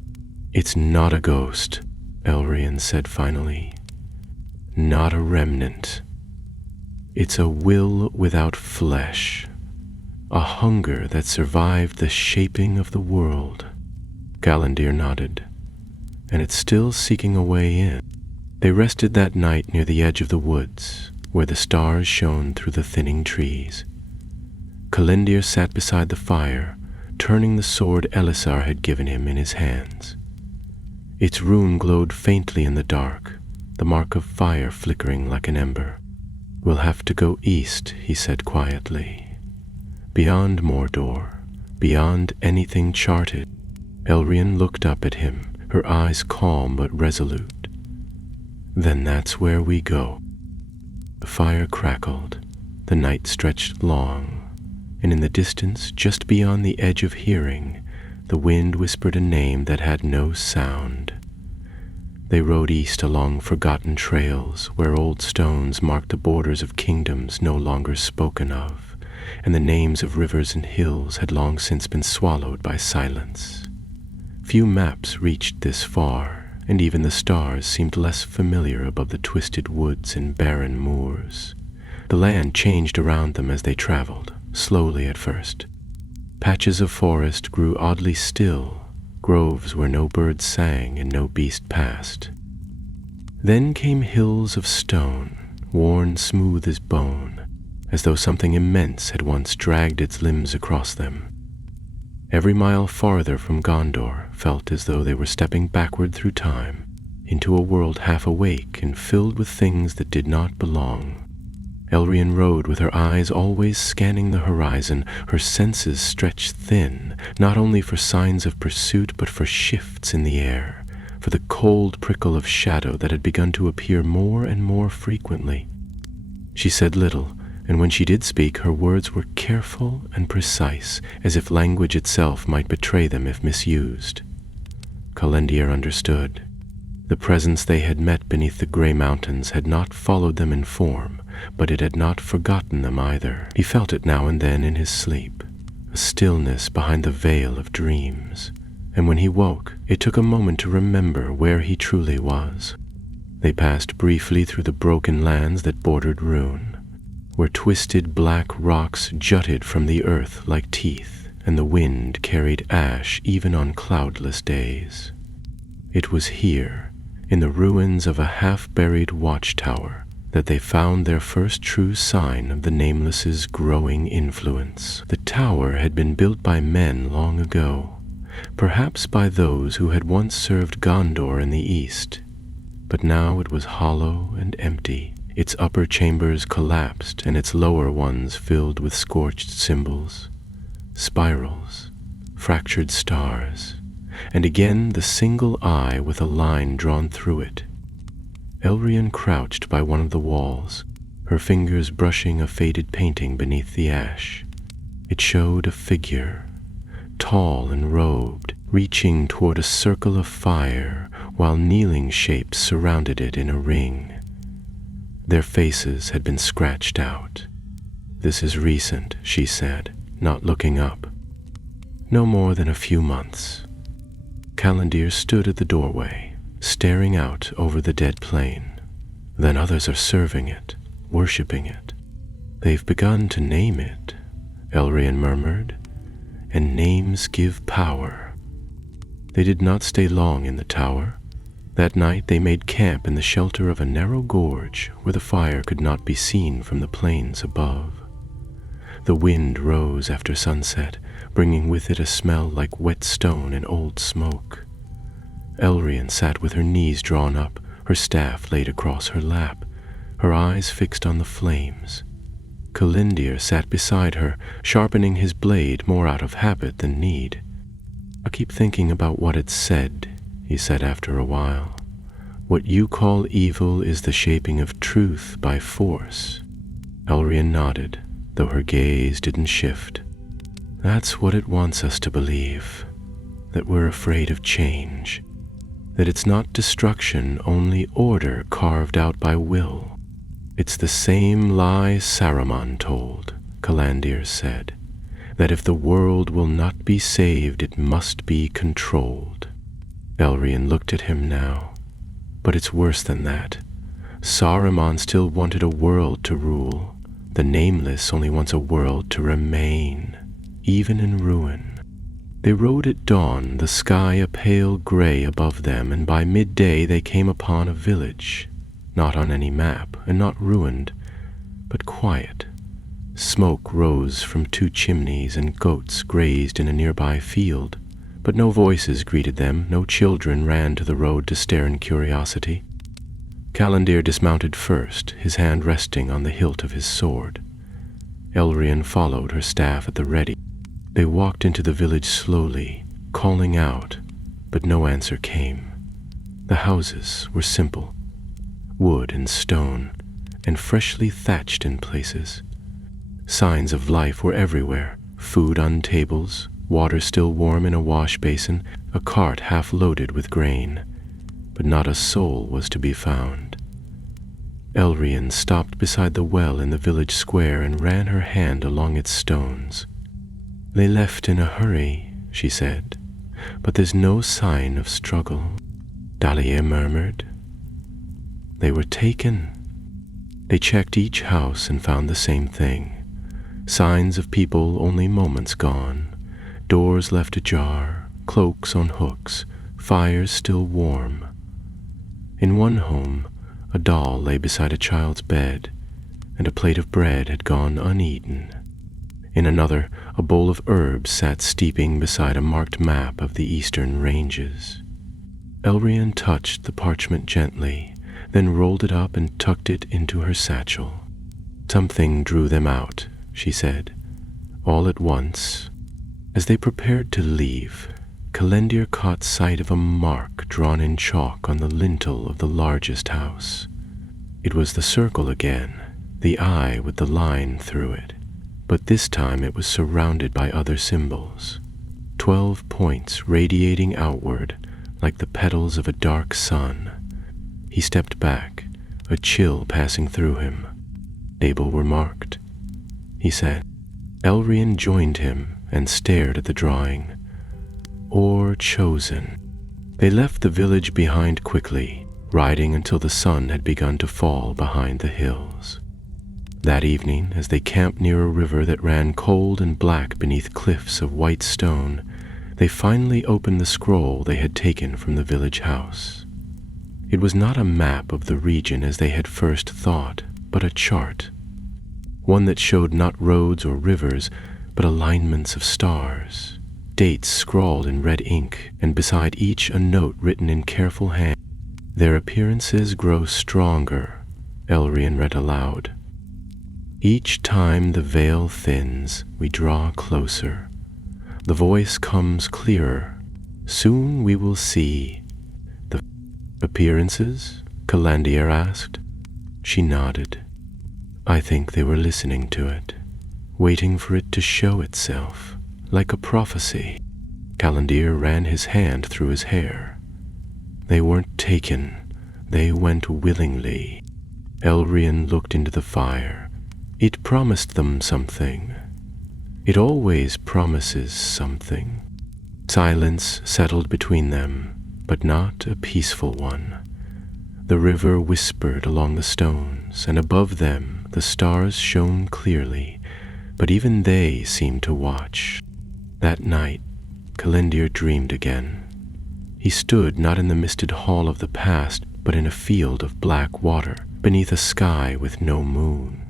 "It's not a ghost," Elrian said finally. "Not a remnant. It's a will without flesh, a hunger that survived the shaping of the world." Calandir nodded. and it's still seeking a way in. They rested that night near the edge of the woods, where the stars shone through the thinning trees. Kalendir sat beside the fire, turning the sword Elisar had given him in his hands. Its rune glowed faintly in the dark, the mark of fire flickering like an ember. "We'll have to go east," he said quietly. "Beyond Mordor, beyond anything charted." Elrian looked up at him, her eyes calm but resolute. "Then that's where we go." The fire crackled, the night stretched long, and in the distance, just beyond the edge of hearing, the wind whispered a name that had no sound. They rode east along forgotten trails where old stones marked the borders of kingdoms no longer spoken of, and the names of rivers and hills had long since been swallowed by silence. Few maps reached this far, and even the stars seemed less familiar above the twisted woods and barren moors. The land changed around them as they traveled, slowly at first. Patches of forest grew oddly still, groves where no bird sang and no beast passed. Then came hills of stone, worn smooth as bone, as though something immense had once dragged its limbs across them. Every mile farther from Gondor felt as though they were stepping backward through time, into a world half awake and filled with things that did not belong. Elrian rode with her eyes always scanning the horizon, her senses stretched thin, not only for signs of pursuit but for shifts in the air, for the cold prickle of shadow that had begun to appear more and more frequently. She said little, and when she did speak, her words were careful and precise, as if language itself might betray them if misused. Kalendir understood. The presence they had met beneath the gray mountains had not followed them in form, but it had not forgotten them either. He felt it now and then in his sleep, a stillness behind the veil of dreams, and when he woke, it took a moment to remember where he truly was. They passed briefly through the broken lands that bordered Rune, where twisted black rocks jutted from the earth like teeth, and the wind carried ash even on cloudless days. It was here, in the ruins of a half-buried watchtower, that they found their first true sign of the Nameless's growing influence. The tower had been built by men long ago, perhaps by those who had once served Gondor in the east, but now it was hollow and empty, its upper chambers collapsed and its lower ones filled with scorched symbols, spirals, fractured stars, and again the single eye with a line drawn through it. Elrian crouched by one of the walls, her fingers brushing a faded painting beneath the ash. It showed a figure, tall and robed, reaching toward a circle of fire, while kneeling shapes surrounded it in a ring. Their faces had been scratched out. "This is recent," she said, not looking up. "No more than a few months." Kalendir stood at the doorway, staring out over the dead plain. "Then others are serving it, worshipping it. They've begun to name it," Elrian murmured, "and names give power." They did not stay long in the tower. That night they made camp in the shelter of a narrow gorge where the fire could not be seen from the plains above. The wind rose after sunset, bringing with it a smell like wet stone and old smoke. Elrian sat with her knees drawn up, her staff laid across her lap, her eyes fixed on the flames. Kalendir sat beside her, sharpening his blade more out of habit than need. "I keep thinking about what it said," he said after a while. "What you call evil is the shaping of truth by force." Elrian nodded, though her gaze didn't shift. "That's what it wants us to believe, that we're afraid of change, that it's not destruction, only order carved out by will. It's the same lie Saruman told," Kalandir said, "that if the world will not be saved, it must be controlled." Elrian looked at him now. "But it's worse than that. Saruman still wanted a world to rule. The Nameless only wants a world to remain, even in ruin." They rode at dawn, the sky a pale gray above them, and by midday they came upon a village, not on any map, and not ruined, but quiet. Smoke rose from 2 chimneys, and goats grazed in a nearby field, but no voices greeted them, no children ran to the road to stare in curiosity. Callandir dismounted first, his hand resting on the hilt of his sword. Elrian followed, her staff at the ready. They walked into the village slowly, calling out, but no answer came. The houses were simple, wood and stone, and freshly thatched in places. Signs of life were everywhere, food on tables, water still warm in a wash basin, a cart half loaded with grain, but not a soul was to be found. Elrian stopped beside the well in the village square and ran her hand along its stones. "They left in a hurry," she said, "but there's no sign of struggle," Dahlia murmured. "They were taken." They checked each house and found the same thing. Signs of people only moments gone, doors left ajar, cloaks on hooks, fires still warm. In one home, a doll lay beside a child's bed, and a plate of bread had gone uneaten. In another, a bowl of herbs sat steeping beside a marked map of the eastern ranges. Elrian touched the parchment gently, then rolled it up and tucked it into her satchel. "Something drew them out," she said, all at once. As they prepared to leave, Callandir caught sight of a mark drawn in chalk on the lintel of the largest house. It was the circle again, the eye with the line through it, but this time it was surrounded by other symbols. 12 points radiating outward like the petals of a dark sun. He stepped back, a chill passing through him. "Able were marked," he said. Elrian joined him and stared at the drawing. Or chosen. They left the village behind quickly, riding until the sun had begun to fall behind the hills. That evening, as they camped near a river that ran cold and black beneath cliffs of white stone, they finally opened the scroll they had taken from the village house. It was not a map of the region as they had first thought, but a chart. One that showed not roads or rivers, but alignments of stars, dates scrawled in red ink, and beside each a note written in careful hand. "Their appearances grow stronger," Elrian read aloud. "Each time the veil thins, we draw closer. The voice comes clearer. Soon we will see." "The appearances?" Callandir asked. She nodded. "I think they were listening to it, waiting for it to show itself, like a prophecy." Callandir ran his hand through his hair. "They weren't taken, they went willingly." Elrian looked into the fire. "It promised them something. It always promises something." Silence settled between them, but not a peaceful one. The river whispered along the stones, and above them the stars shone clearly, but even they seemed to watch. That night, Callandir dreamed again. He stood not in the misted hall of the past, but in a field of black water, beneath a sky with no moon.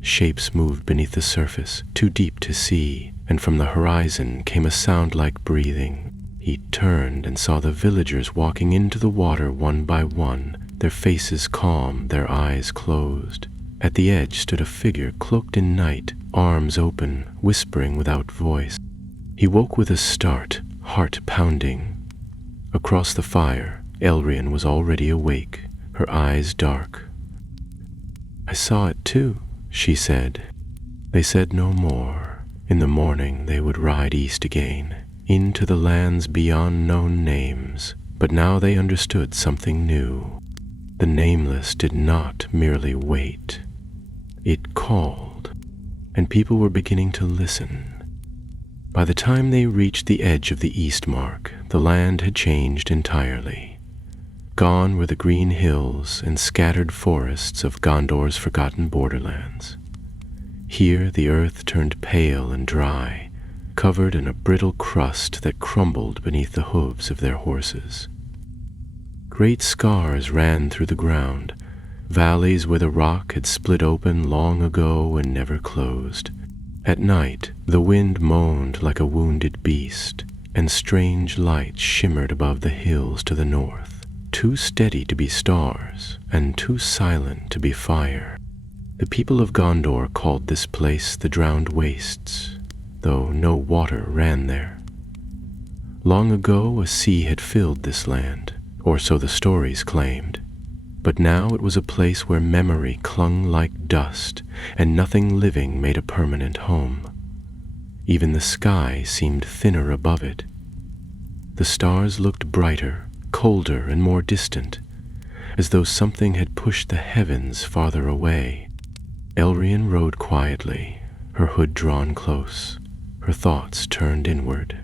Shapes moved beneath the surface, too deep to see, and from the horizon came a sound like breathing. He turned and saw the villagers walking into the water one by one, their faces calm, their eyes closed. At the edge stood a figure cloaked in night, arms open, whispering without voice. He woke with a start, heart pounding. Across the fire, Elrian was already awake, her eyes dark. "I saw it too," she said. They said no more. In the morning they would ride east again, into the lands beyond known names, but now they understood something new. The nameless did not merely wait. It called, and people were beginning to listen. By the time they reached the edge of the east mark, the land had changed entirely. Gone were the green hills and scattered forests of Gondor's forgotten borderlands. Here the earth turned pale and dry, covered in a brittle crust that crumbled beneath the hooves of their horses. Great scars ran through the ground, valleys where the rock had split open long ago and never closed. At night, the wind moaned like a wounded beast, and strange lights shimmered above the hills to the north, too steady to be stars and too silent to be fire. The people of Gondor called this place the Drowned Wastes, though no water ran there. Long ago a sea had filled this land, or so the stories claimed, but now it was a place where memory clung like dust, and nothing living made a permanent home. Even the sky seemed thinner above it. The stars looked brighter, colder, and more distant, as though something had pushed the heavens farther away. Elrien rode quietly, her hood drawn close, her thoughts turned inward.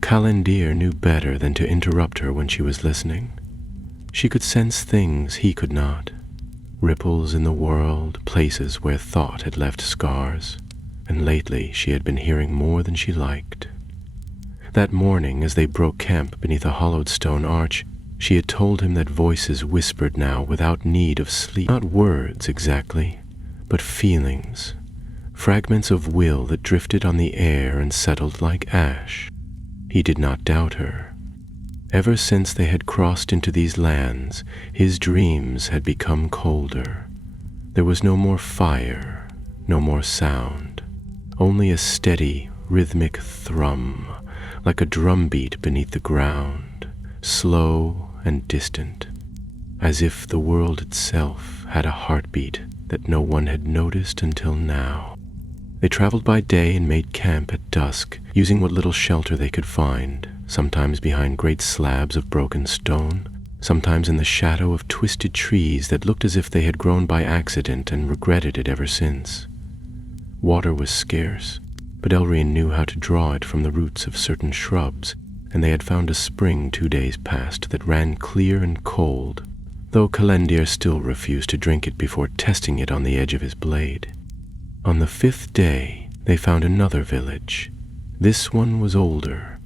Calendir knew better than to interrupt her when she was listening. She could sense things he could not, ripples in the world, places where thought had left scars, and lately she had been hearing more than she liked. That morning, as they broke camp beneath a hollowed stone arch, she had told him that voices whispered now without need of sleep. Not words exactly, but feelings, fragments of will that drifted on the air and settled like ash. He did not doubt her. Ever since they had crossed into these lands, his dreams had become colder. There was no more fire, no more sound, only a steady, rhythmic thrum, like a drumbeat beneath the ground, slow and distant, as if the world itself had a heartbeat that no one had noticed until now. They traveled by day and made camp at dusk, using what little shelter they could find, sometimes behind great slabs of broken stone, sometimes in the shadow of twisted trees that looked as if they had grown by accident and regretted it ever since. Water was scarce, but Elrien knew how to draw it from the roots of certain shrubs, and they had found a spring 2 days past that ran clear and cold, though Calendir still refused to drink it before testing it on the edge of his blade. On the 5th day, they found another village. This one was older,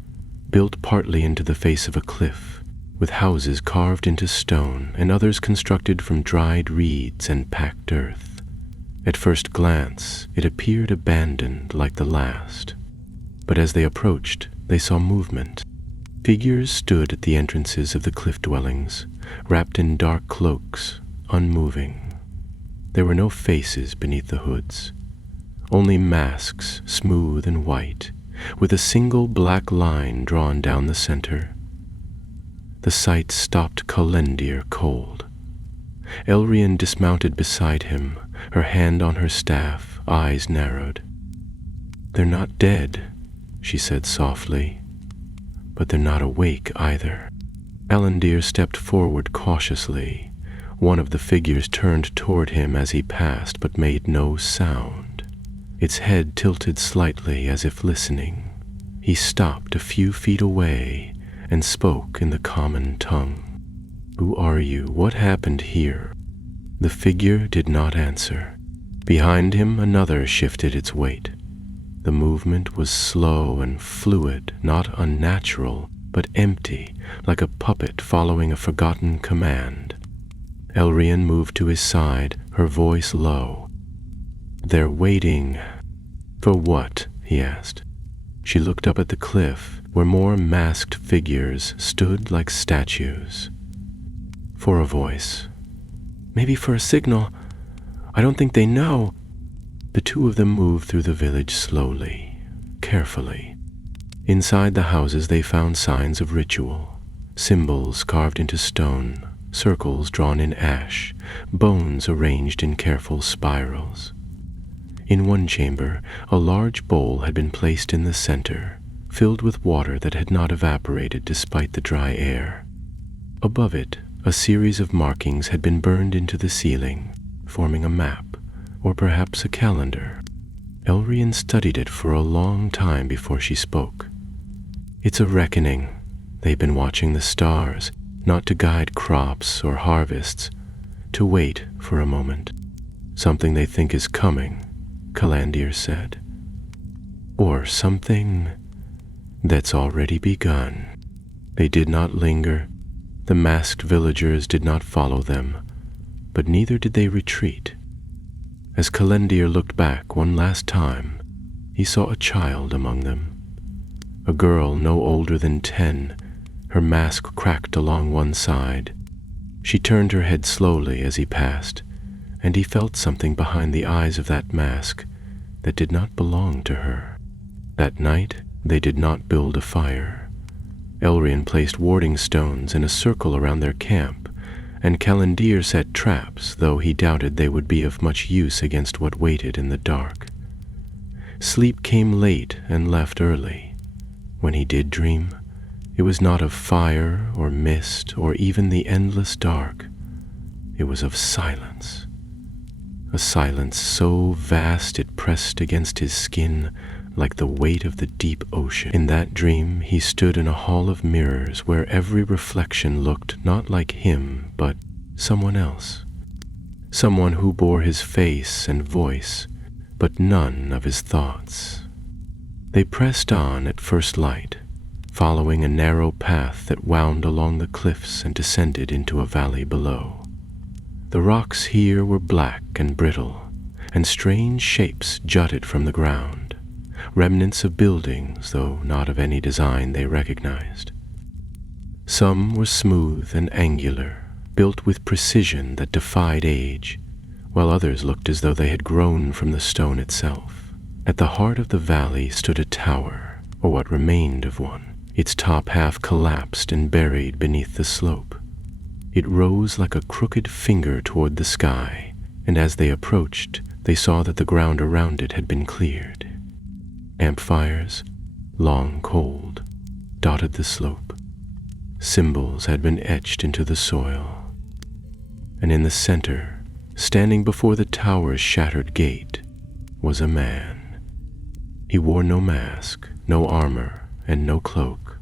built partly into the face of a cliff, with houses carved into stone and others constructed from dried reeds and packed earth. At first glance, it appeared abandoned like the last, but as they approached, they saw movement. Figures stood at the entrances of the cliff dwellings, wrapped in dark cloaks, unmoving. There were no faces beneath the hoods, only masks, smooth and white, with a single black line drawn down the center. The sight stopped Calendir cold. Elrien dismounted beside him, her hand on her staff, eyes narrowed. "They're not dead," she said softly, "but they're not awake either." Calendir stepped forward cautiously. One of the figures turned toward him as he passed, but made no sound. Its head tilted slightly as if listening. He stopped a few feet away and spoke in the common tongue. "Who are you? What happened here?" The figure did not answer. Behind him, another shifted its weight. The movement was slow and fluid, not unnatural, but empty, like a puppet following a forgotten command. Elrien moved to his side, her voice low. "They're waiting." "For what?" he asked. She looked up at the cliff, where more masked figures stood like statues. "For a voice." "Maybe for a signal. I don't think they know." The two of them moved through the village slowly, carefully. Inside the houses they found signs of ritual, symbols carved into stone, circles drawn in ash, bones arranged in careful spirals. In one chamber, a large bowl had been placed in the center, filled with water that had not evaporated despite the dry air. Above it, a series of markings had been burned into the ceiling, forming a map, or perhaps a calendar. Elrien studied it for a long time before she spoke. "It's a reckoning. They've been watching the stars, not to guide crops or harvests, to wait for a moment. Something they think is coming," Calendir said. or something that's already begun. They did not linger. The masked villagers did not follow them, but neither did they retreat. As Calendir looked back one last time, he saw a child among them. A girl no older than 10, her mask cracked along one side. She turned her head slowly as he passed, and he felt something behind the eyes of that mask that did not belong to her. That night, they did not build a fire. Elrond placed warding stones in a circle around their camp, and Calendir set traps, though he doubted they would be of much use against what waited in the dark. Sleep came late and left early. When he did dream, it was not of fire or mist or even the endless dark. It was of silence. A silence so vast it pressed against his skin like the weight of the deep ocean. In that dream, he stood in a hall of mirrors where every reflection looked not like him, but someone else. Someone who bore his face and voice, but none of his thoughts. They pressed on at first light, following a narrow path that wound along the cliffs and descended into a valley below. The rocks here were black and brittle, and strange shapes jutted from the ground, remnants of buildings, though not of any design they recognized. Some were smooth and angular, built with precision that defied age, while others looked as though they had grown from the stone itself. At the heart of the valley stood a tower, or what remained of one. Its top half collapsed and buried beneath the slope. It rose like a crooked finger toward the sky, and as they approached, they saw that the ground around it had been cleared. Campfires, long cold, dotted the slope. Symbols had been etched into the soil. And in the center, standing before the tower's shattered gate, was a man. He wore no mask, no armor, and no cloak.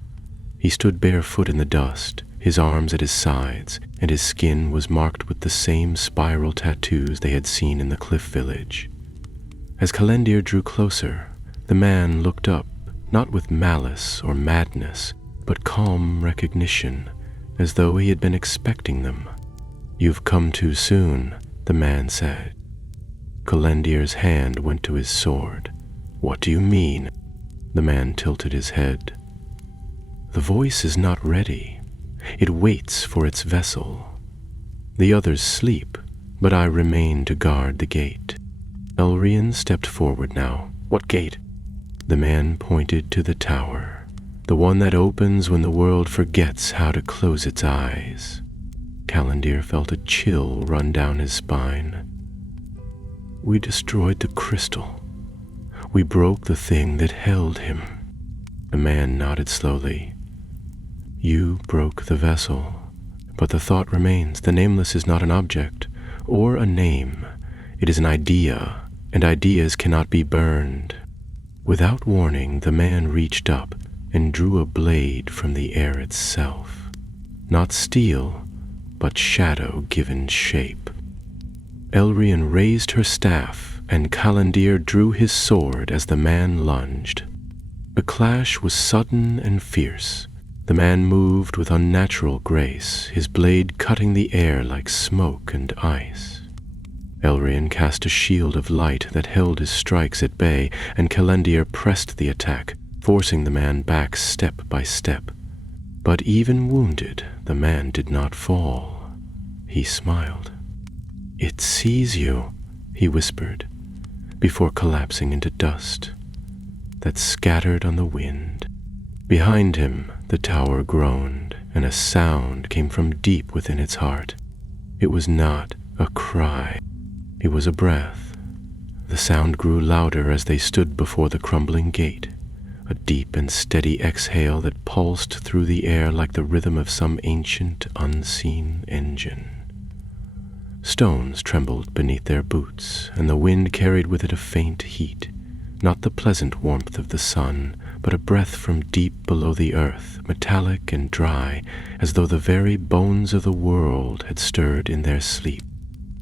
He stood barefoot in the dust, his arms at his sides, and his skin was marked with the same spiral tattoos they had seen in the cliff village. As Calendir drew closer, the man looked up, not with malice or madness, but calm recognition, as though he had been expecting them. "You've come too soon," the man said. Calendir's hand went to his sword. "What do you mean?" The man tilted his head. "The voice is not ready. It waits for its vessel. The others sleep, but I remain to guard the gate." Elrond stepped forward now. "What gate?" The man pointed to the tower, the one that opens when the world forgets how to close its eyes. Calendir felt a chill run down his spine. "We destroyed the crystal. We broke the thing that held him." The man nodded slowly. "You broke the vessel, but the thought remains. The nameless is not an object or a name. It is an idea, and ideas cannot be burned." Without warning, the man reached up and drew a blade from the air itself. Not steel, but shadow given shape. Elrond raised her staff, and Calendir drew his sword as the man lunged. The clash was sudden and fierce. The man moved with unnatural grace, his blade cutting the air like smoke and ice. Elrond cast a shield of light that held his strikes at bay, and Calendir pressed the attack, forcing the man back step by step. But even wounded, the man did not fall. He smiled. "It sees you," he whispered, before collapsing into dust that scattered on the wind. Behind him, the tower groaned, and a sound came from deep within its heart. It was not a cry. It was a breath. The sound grew louder as they stood before the crumbling gate, a deep and steady exhale that pulsed through the air like the rhythm of some ancient, unseen engine. Stones trembled beneath their boots, and the wind carried with it a faint heat, not the pleasant warmth of the sun, but a breath from deep below the earth, metallic and dry, as though the very bones of the world had stirred in their sleep.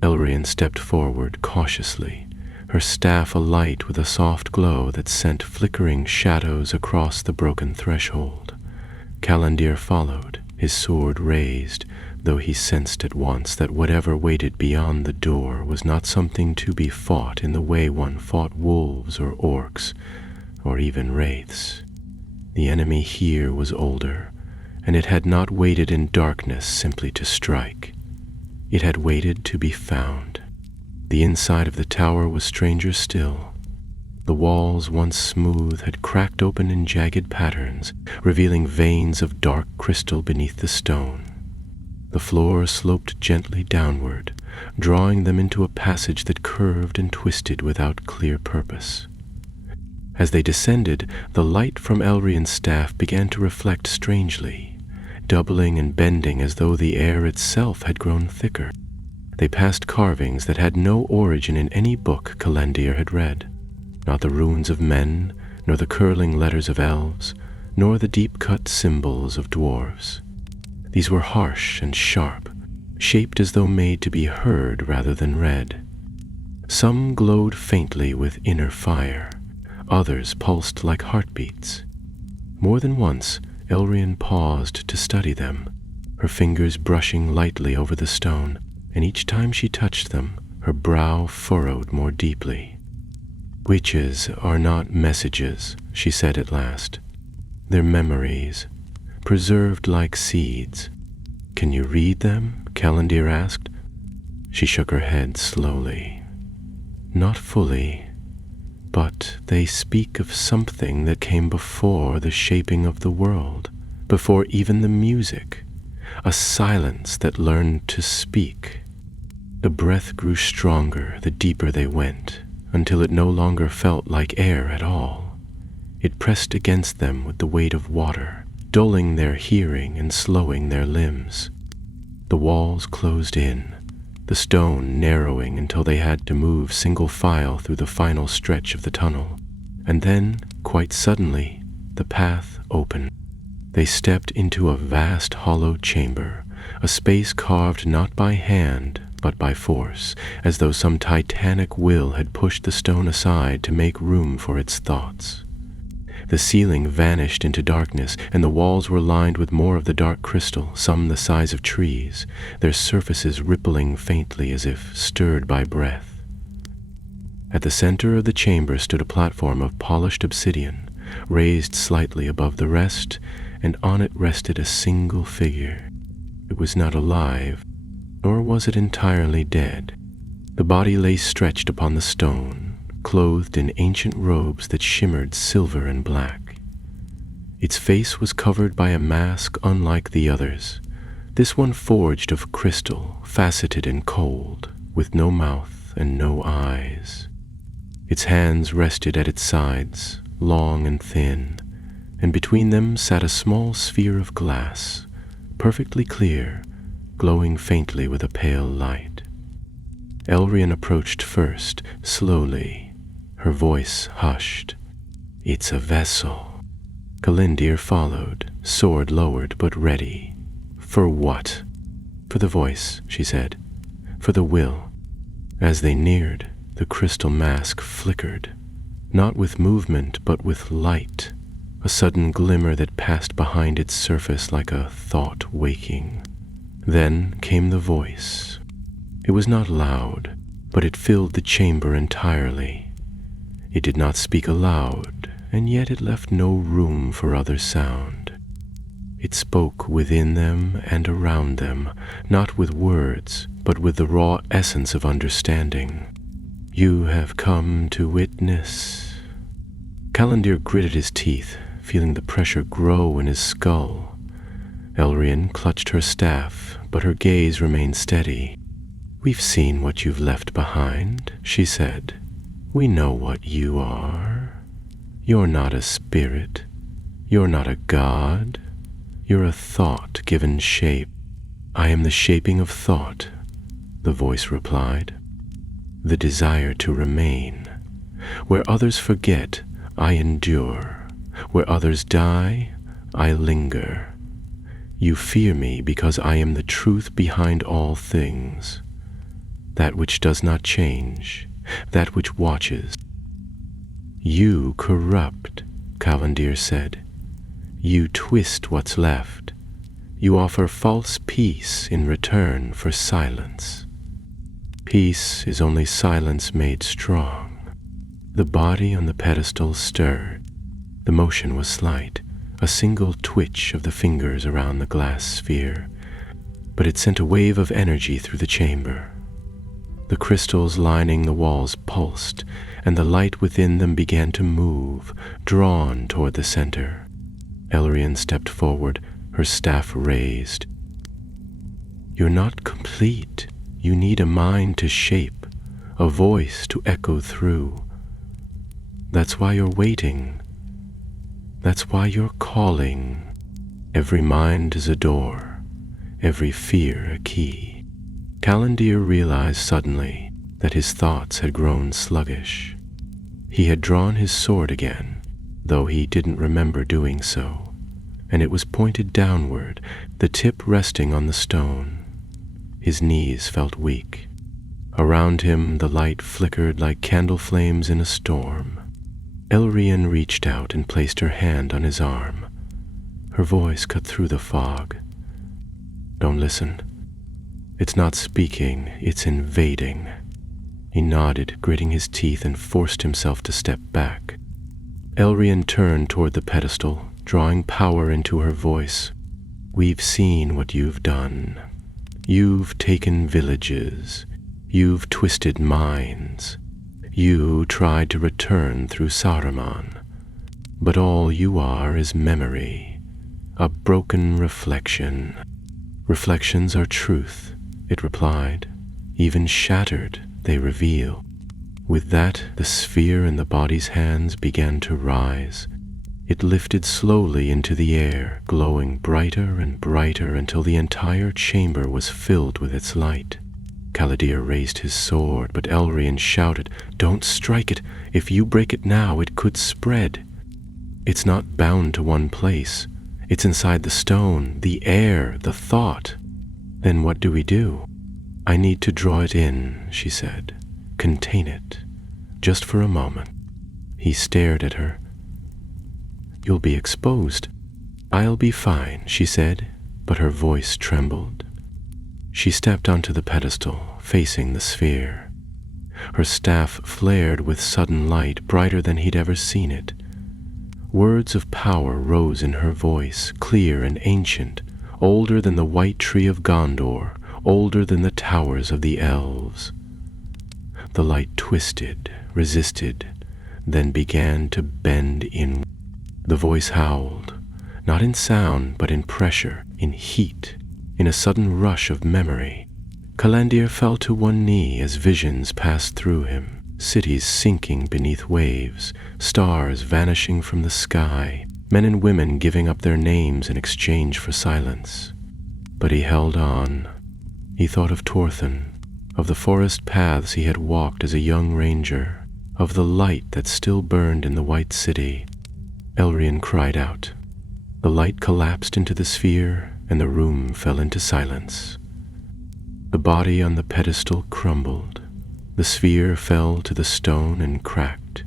Elrond stepped forward cautiously, her staff alight with a soft glow that sent flickering shadows across the broken threshold. Calendir followed, his sword raised, though he sensed at once that whatever waited beyond the door was not something to be fought in the way one fought wolves or orcs, or even wraiths. The enemy here was older, and it had not waited in darkness simply to strike. It had waited to be found. The inside of the tower was stranger still. The walls, once smooth, had cracked open in jagged patterns, revealing veins of dark crystal beneath the stone. The floor sloped gently downward, drawing them into a passage that curved and twisted without clear purpose. As they descended, the light from Elrian's staff began to reflect strangely, doubling and bending as though the air itself had grown thicker. They passed carvings that had no origin in any book Calendir had read, not the runes of men, nor the curling letters of elves, nor the deep-cut symbols of dwarves. These were harsh and sharp, shaped as though made to be heard rather than read. Some glowed faintly with inner fire, others pulsed like heartbeats. More than once, Elrian paused to study them, her fingers brushing lightly over the stone, and each time she touched them, her brow furrowed more deeply. "Witches are not messages," she said at last. "They're memories, preserved like seeds." "Can you read them?" Calendir asked. She shook her head slowly. "Not fully, but they speak of something that came before the shaping of the world, before even the music, a silence that learned to speak." The breath grew stronger the deeper they went, until it no longer felt like air at all. It pressed against them with the weight of water, dulling their hearing and slowing their limbs. The walls closed in, the stone narrowing until they had to move single file through the final stretch of the tunnel. And then, quite suddenly, the path opened. They stepped into a vast hollow chamber, a space carved not by hand, but by force, as though some titanic will had pushed the stone aside to make room for its thoughts. The ceiling vanished into darkness, and the walls were lined with more of the dark crystal, some the size of trees, their surfaces rippling faintly as if stirred by breath. At the center of the chamber stood a platform of polished obsidian, raised slightly above the rest, and on it rested a single figure. It was not alive, nor was it entirely dead. The body lay stretched upon the stone, clothed in ancient robes that shimmered silver and black. Its face was covered by a mask unlike the others, this one forged of crystal, faceted and cold, with no mouth and no eyes. Its hands rested at its sides, long and thin, and between them sat a small sphere of glass, perfectly clear, glowing faintly with a pale light. Elrian approached first, slowly, her voice hushed. "It's a vessel." Calendir followed, sword lowered but ready. "For what?" "For the voice," she said. "For the will." As they neared, the crystal mask flickered, not with movement but with light, a sudden glimmer that passed behind its surface like a thought waking. Then came the voice. It was not loud, but it filled the chamber entirely. It did not speak aloud, and yet it left no room for other sound. It spoke within them and around them, not with words, but with the raw essence of understanding. "You have come to witness." Calendir gritted his teeth, feeling the pressure grow in his skull. Elrian clutched her staff, but her gaze remained steady. "We've seen what you've left behind," she said. "We know what you are. You're not a spirit. You're not a god. You're a thought given shape." "I am the shaping of thought," the voice replied. "The desire to remain. Where others forget, I endure. Where others die, I linger. You fear me because I am the truth behind all things. That which does not change, that which watches. You corrupt, Calendir said. You twist what's left. You offer false peace in return for silence. Peace is only silence made strong. The body on the pedestal stirred. The motion was slight, a single twitch of the fingers around the glass sphere, but it sent a wave of energy through the chamber. The crystals lining the walls pulsed, and the light within them began to move, drawn toward the center. Elrian stepped forward, her staff raised. You're not complete. You need a mind to shape, a voice to echo through. That's why you're waiting. That's why you're calling. Every mind is a door, every fear a key. Calendir realized suddenly that his thoughts had grown sluggish. He had drawn his sword again, though he didn't remember doing so, and it was pointed downward, the tip resting on the stone. His knees felt weak. Around him the light flickered like candle flames in a storm. Elrian reached out and placed her hand on his arm. Her voice cut through the fog. Don't listen. It's not speaking, it's invading. He nodded, gritting his teeth, and forced himself to step back. Elrian turned toward the pedestal, drawing power into her voice. We've seen what you've done. You've taken villages. You've twisted minds. You tried to return through Saruman. But all you are is memory, a broken reflection. Reflections are truth, it replied. Even shattered, they reveal. With that, the sphere in the body's hands began to rise. It lifted slowly into the air, glowing brighter and brighter until the entire chamber was filled with its light. Calendir raised his sword, but Elrian shouted, Don't strike it! If you break it now, it could spread. It's not bound to one place. It's inside the stone, the air, the thought. Then what do we do? I need to draw it in, she said. Contain it. Just for a moment. He stared at her. You'll be exposed. I'll be fine, she said, but her voice trembled. She stepped onto the pedestal, facing the sphere. Her staff flared with sudden light, brighter than he'd ever seen it. Words of power rose in her voice, clear and ancient, older than the white tree of Gondor, older than the towers of the elves. The light twisted, resisted, then began to bend inward. The voice howled, not in sound, but in pressure, in heat, in a sudden rush of memory. Calendir fell to one knee as visions passed through him, cities sinking beneath waves, stars vanishing from the sky, men and women giving up their names in exchange for silence. But he held on. He thought of Torthen, of the forest paths he had walked as a young ranger, of the light that still burned in the White City. Elrian cried out. The light collapsed into the sphere, and the room fell into silence. The body on the pedestal crumbled. The sphere fell to the stone and cracked,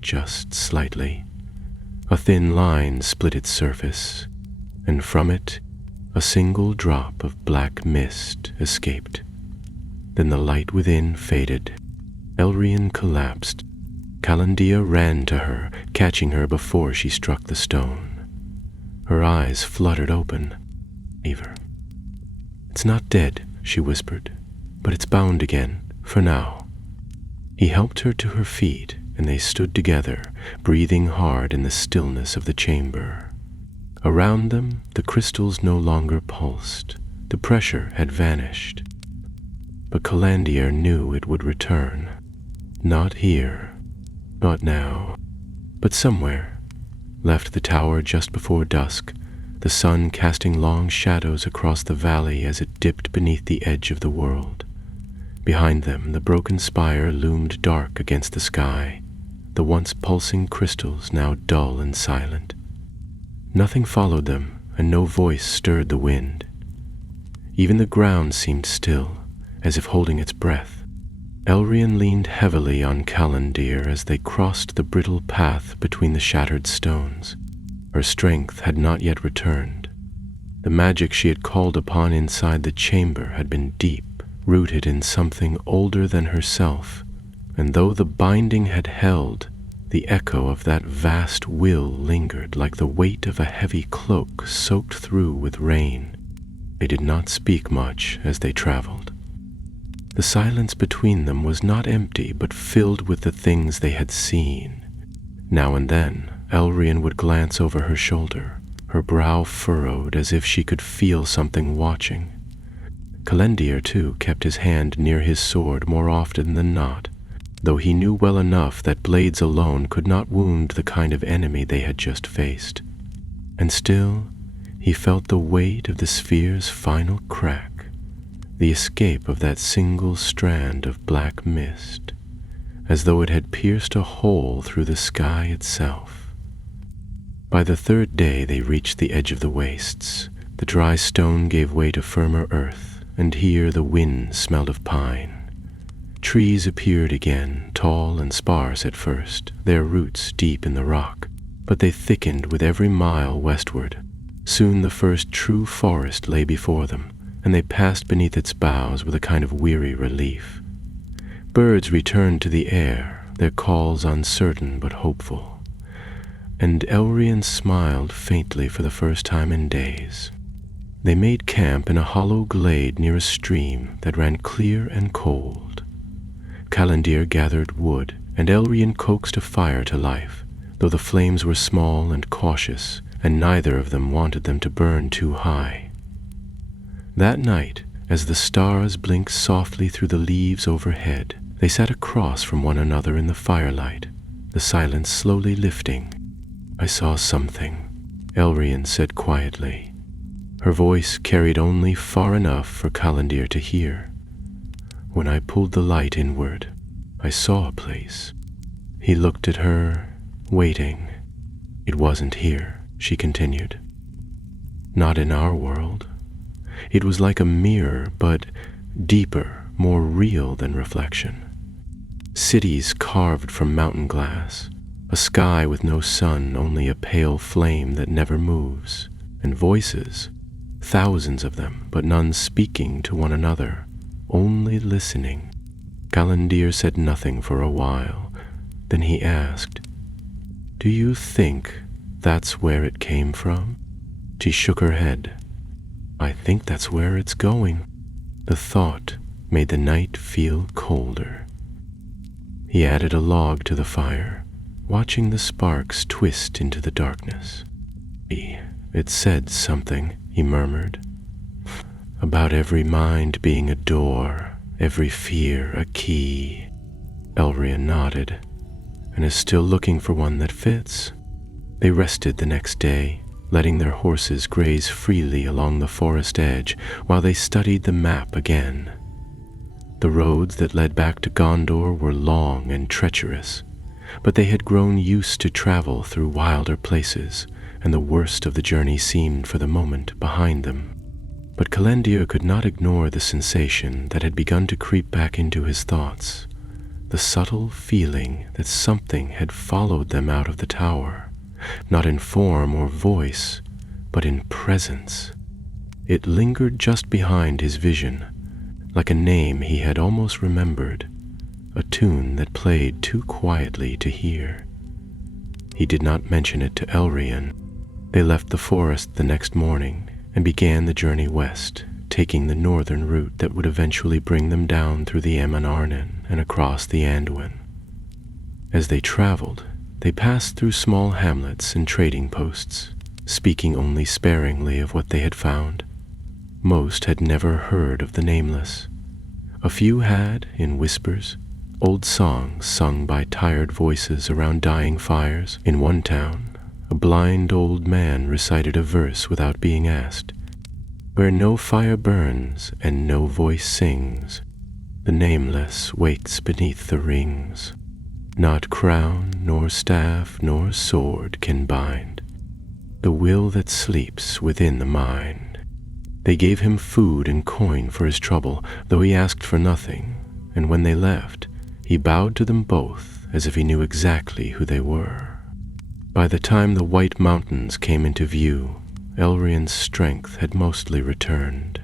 just slightly. A thin line split its surface, and from it a single drop of black mist escaped. Then the light within faded. Elrian collapsed. Calendir ran to her, catching her before she struck the stone. Her eyes fluttered open. Ever. It's not dead, she whispered, but it's bound again, for now. He helped her to her feet, and they stood together, breathing hard in the stillness of the chamber. Around them, the crystals no longer pulsed. The pressure had vanished. But Calendir knew it would return. Not here, not now, but somewhere. Left the tower just before dusk, the sun casting long shadows across the valley as it dipped beneath the edge of the world. Behind them, the broken spire loomed dark against the sky, the once pulsing crystals now dull and silent. Nothing followed them, and no voice stirred the wind. Even the ground seemed still, as if holding its breath. Elrian leaned heavily on Callandir as they crossed the brittle path between the shattered stones. Her strength had not yet returned. The magic she had called upon inside the chamber had been deep, rooted in something older than herself, and though the binding had held, the echo of that vast will lingered like the weight of a heavy cloak soaked through with rain. They did not speak much as they traveled. The silence between them was not empty, but filled with the things they had seen. Now and then, Elrian would glance over her shoulder, her brow furrowed as if she could feel something watching. Callandir, too, kept his hand near his sword more often than not, though he knew well enough that blades alone could not wound the kind of enemy they had just faced. And still, he felt the weight of the sphere's final crack, the escape of that single strand of black mist, as though it had pierced a hole through the sky itself. By the third day they reached the edge of the wastes. The dry stone gave way to firmer earth, and here the wind smelled of pine. Trees appeared again, tall and sparse at first, their roots deep in the rock, but they thickened with every mile westward. Soon the first true forest lay before them, and they passed beneath its boughs with a kind of weary relief. Birds returned to the air, their calls uncertain but hopeful, and Elrian smiled faintly for the first time in days. They made camp in a hollow glade near a stream that ran clear and cold. Callandir gathered wood, and Elrian coaxed a fire to life, though the flames were small and cautious, and neither of them wanted them to burn too high. That night, as the stars blinked softly through the leaves overhead, they sat across from one another in the firelight, the silence slowly lifting. "I saw something," Elrian said quietly. Her voice carried only far enough for Callandir to hear. "When I pulled the light inward, I saw a place." He looked at her, waiting. "It wasn't here," she continued. "Not in our world. It was like a mirror, but deeper, more real than reflection. Cities carved from mountain glass, a sky with no sun, only a pale flame that never moves, and voices, thousands of them, but none speaking to one another, only listening." Callandir said nothing for a while. Then he asked, "Do you think that's where it came from?" She shook her head. "I think that's where it's going." The thought made the night feel colder. He added a log to the fire, watching the sparks twist into the darkness. "It said something," he murmured, "about every mind being a door, every fear a key." Elrian nodded, "And is still looking for one that fits." They rested the next day, letting their horses graze freely along the forest edge while they studied the map again. The roads that led back to Gondor were long and treacherous, but they had grown used to travel through wilder places, and the worst of the journey seemed for the moment behind them. But Callandir could not ignore the sensation that had begun to creep back into his thoughts, the subtle feeling that something had followed them out of the tower, not in form or voice, but in presence. It lingered just behind his vision, like a name he had almost remembered, a tune that played too quietly to hear. He did not mention it to Elrian. They left the forest the next morning and began the journey west, taking the northern route that would eventually bring them down through the Eman Arnon and across the Anduin. As they traveled, they passed through small hamlets and trading posts, speaking only sparingly of what they had found. Most had never heard of the Nameless. A few had, in whispers, old songs sung by tired voices around dying fires. In one town, a blind old man recited a verse without being asked. "Where no fire burns and no voice sings, the Nameless waits beneath the rings. Not crown, nor staff, nor sword can bind the will that sleeps within the mind." They gave him food and coin for his trouble, though he asked for nothing, and when they left, he bowed to them both as if he knew exactly who they were. By the time the white mountains came into view, Elrian's strength had mostly returned.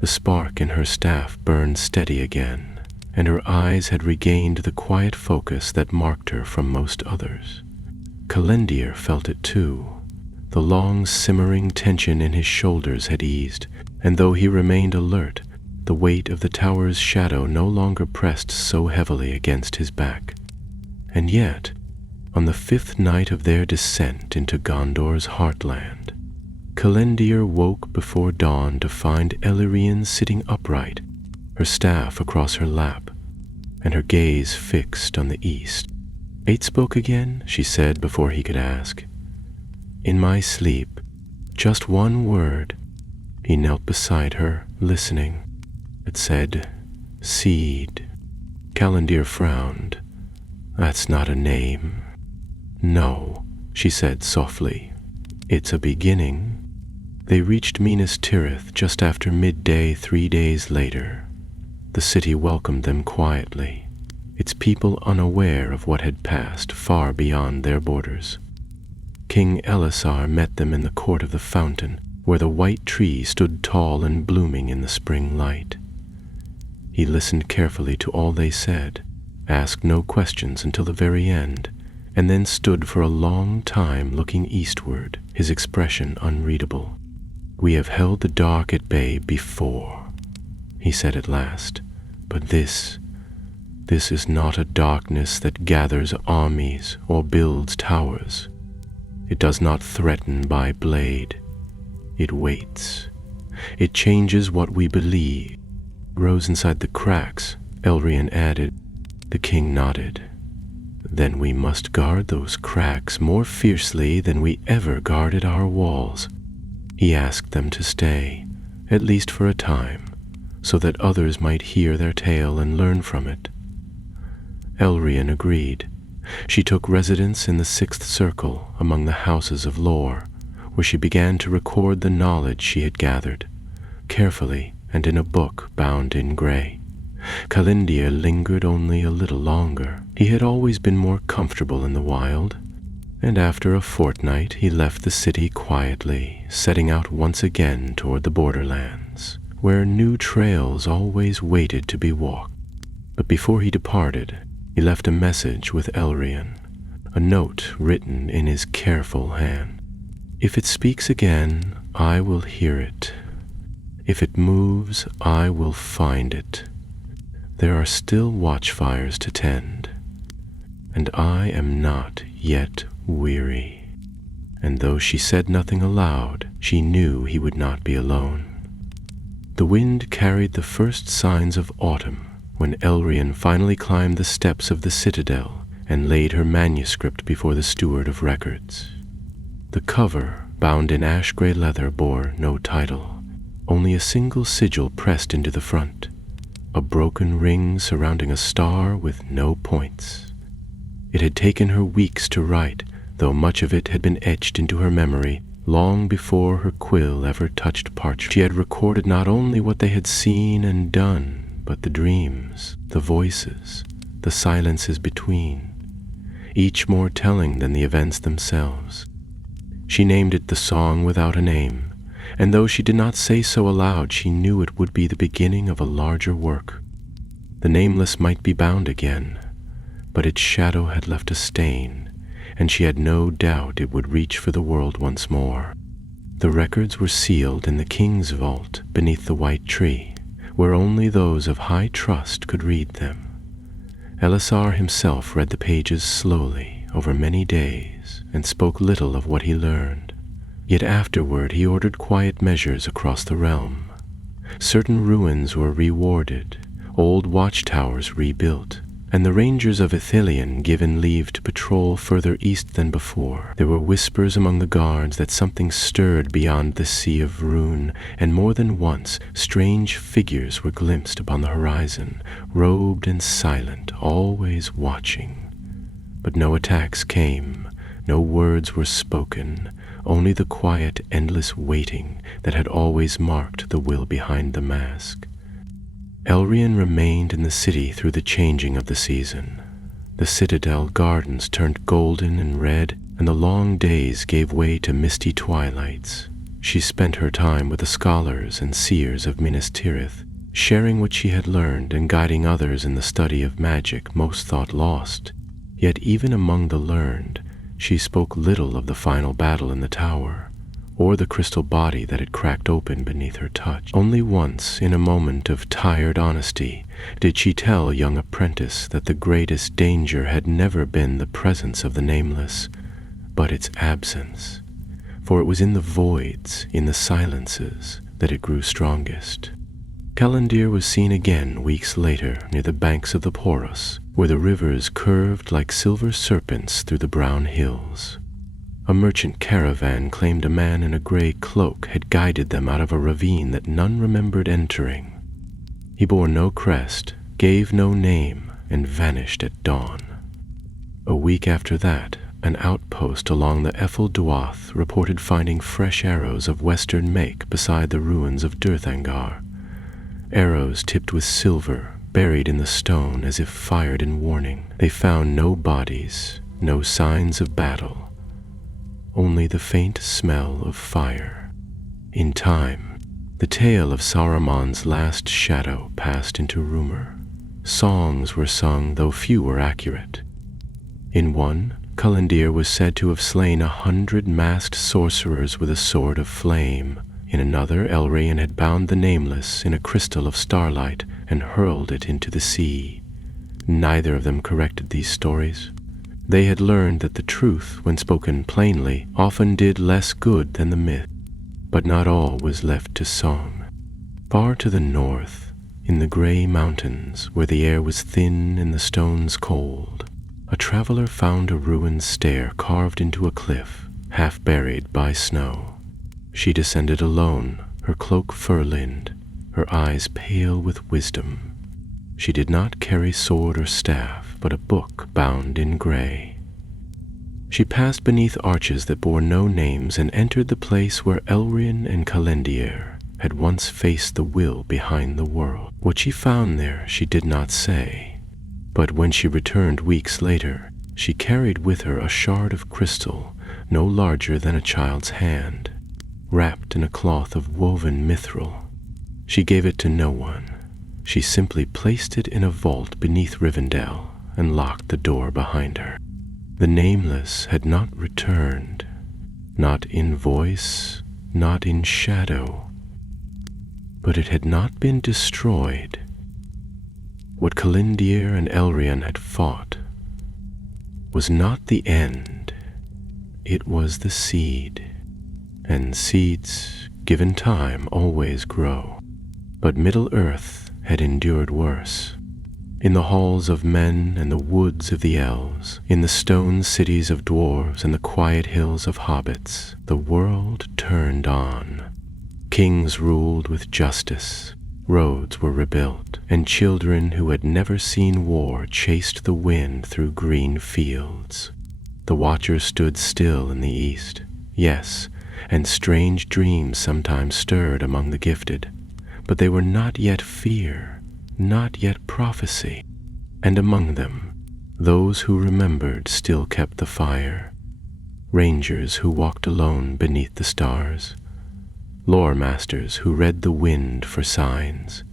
The spark in her staff burned steady again, and her eyes had regained the quiet focus that marked her from most others. Kalendir felt it too. The long, simmering tension in his shoulders had eased, and though he remained alert, the weight of the tower's shadow no longer pressed so heavily against his back. And yet, on the 5th night of their descent into Gondor's heartland, Kalendir woke before dawn to find Elirian sitting upright, her staff across her lap, and her gaze fixed on the east. "Eight spoke again?" she said before he could ask. "In my sleep, just one word." He knelt beside her, listening. It said, "Seed." Kalendir frowned. "That's not a name." "No," she said softly. "It's a beginning." They reached Minas Tirith just after midday 3 days later. The city welcomed them quietly, its people unaware of what had passed far beyond their borders. King Elisar met them in the court of the fountain, where the white tree stood tall and blooming in the spring light. He listened carefully to all they said, asked no questions until the very end, and then stood for a long time looking eastward, his expression unreadable. "We have held the dark at bay before," he said at last, "but this is not a darkness that gathers armies or builds towers. It does not threaten by blade. It waits. It changes what we believe." "Grows inside the cracks," Elrian added. The king nodded. "Then we must guard those cracks more fiercely than we ever guarded our walls." He asked them to stay, at least for a time, so that others might hear their tale and learn from it. Elrian agreed. She took residence in the 6th circle among the houses of lore, where she began to record the knowledge she had gathered, carefully and in a book bound in gray. Kalendir lingered only a little longer. He had always been more comfortable in the wild, and after a fortnight he left the city quietly, setting out once again toward the borderlands, where new trails always waited to be walked. But before he departed, he left a message with Elrian, a note written in his careful hand. "If it speaks again, I will hear it. If it moves, I will find it. There are still watchfires to tend, and I am not yet weary." And though she said nothing aloud, she knew he would not be alone. The wind carried the first signs of autumn when Elrian finally climbed the steps of the citadel and laid her manuscript before the steward of records. The cover, bound in ash-gray leather, bore no title, only a single sigil pressed into the front, a broken ring surrounding a star with no points. It had taken her weeks to write, though much of it had been etched into her memory long before her quill ever touched parchment. She had recorded not only what they had seen and done, but the dreams, the voices, the silences between, each more telling than the events themselves. She named it The Song Without a Name, and though she did not say so aloud, she knew it would be the beginning of a larger work. The nameless might be bound again, but its shadow had left a stain, and she had no doubt it would reach for the world once more. The records were sealed in the king's vault beneath the white tree, where only those of high trust could read them. Elisar himself read the pages slowly over many days and spoke little of what he learned. Yet afterward he ordered quiet measures across the realm. Certain ruins were rewarded, old watchtowers rebuilt, and the rangers of Ithilien given leave to patrol further east than before. There were whispers among the guards that something stirred beyond the sea of ruin, and more than once strange figures were glimpsed upon the horizon, robed and silent, always watching. But no attacks came, no words were spoken, only the quiet, endless waiting that had always marked the will behind the mask. Elrian remained in the city through the changing of the season. The citadel gardens turned golden and red, and the long days gave way to misty twilights. She spent her time with the scholars and seers of Minas Tirith, sharing what she had learned and guiding others in the study of magic most thought lost. Yet even among the learned, she spoke little of the final battle in the tower, or the crystal body that had cracked open beneath her touch. Only once, in a moment of tired honesty, did she tell a young apprentice that the greatest danger had never been the presence of the nameless, but its absence. For it was in the voids, in the silences, that it grew strongest. Callandir was seen again weeks later near the banks of the Porus, where the rivers curved like silver serpents through the brown hills. A merchant caravan claimed a man in a gray cloak had guided them out of a ravine that none remembered entering. He bore no crest, gave no name, and vanished at dawn. A week after that, an outpost along the Ethel Duath reported finding fresh arrows of western make beside the ruins of Durthangar. Arrows tipped with silver, buried in the stone as if fired in warning. They found no bodies, no signs of battle, only the faint smell of fire. In time, the tale of Saruman's last shadow passed into rumor. Songs were sung, though few were accurate. In one, Callandir was said to have slain 100 masked sorcerers with a sword of flame. In another, Elrian had bound the Nameless in a crystal of starlight and hurled it into the sea. Neither of them corrected these stories. They had learned that the truth, when spoken plainly, often did less good than the myth. But not all was left to song. Far to the north, in the gray mountains, where the air was thin and the stones cold, a traveler found a ruined stair carved into a cliff, half buried by snow. She descended alone, her cloak fur-linned, her eyes pale with wisdom. She did not carry sword or staff, but a book bound in gray. She passed beneath arches that bore no names and entered the place where Elrian and Callandir had once faced the will behind the world. What she found there she did not say, but when she returned weeks later, she carried with her a shard of crystal no larger than a child's hand, wrapped in a cloth of woven mithril. She gave it to no one. She simply placed it in a vault beneath Rivendell and locked the door behind her. The Nameless had not returned, not in voice, not in shadow, but it had not been destroyed. What Callandir and Elrian had fought was not the end, it was the seed, and seeds, given time, always grow. But Middle-earth had endured worse. In the halls of men and the woods of the elves, in the stone cities of dwarves and the quiet hills of hobbits, the world turned on. Kings ruled with justice, roads were rebuilt, and children who had never seen war chased the wind through green fields. The Watchers stood still in the east, yes, and strange dreams sometimes stirred among the gifted, but they were not yet fear, not yet prophecy, and among them, those who remembered still kept the fire, rangers who walked alone beneath the stars, lore masters who read the wind for signs,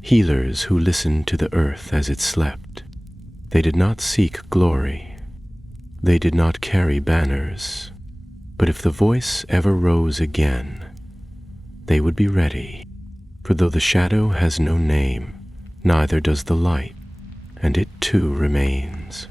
healers who listened to the earth as it slept. They did not seek glory, they did not carry banners, but if the voice ever rose again, they would be ready, for though the shadow has no name, neither does the light, and it too remains.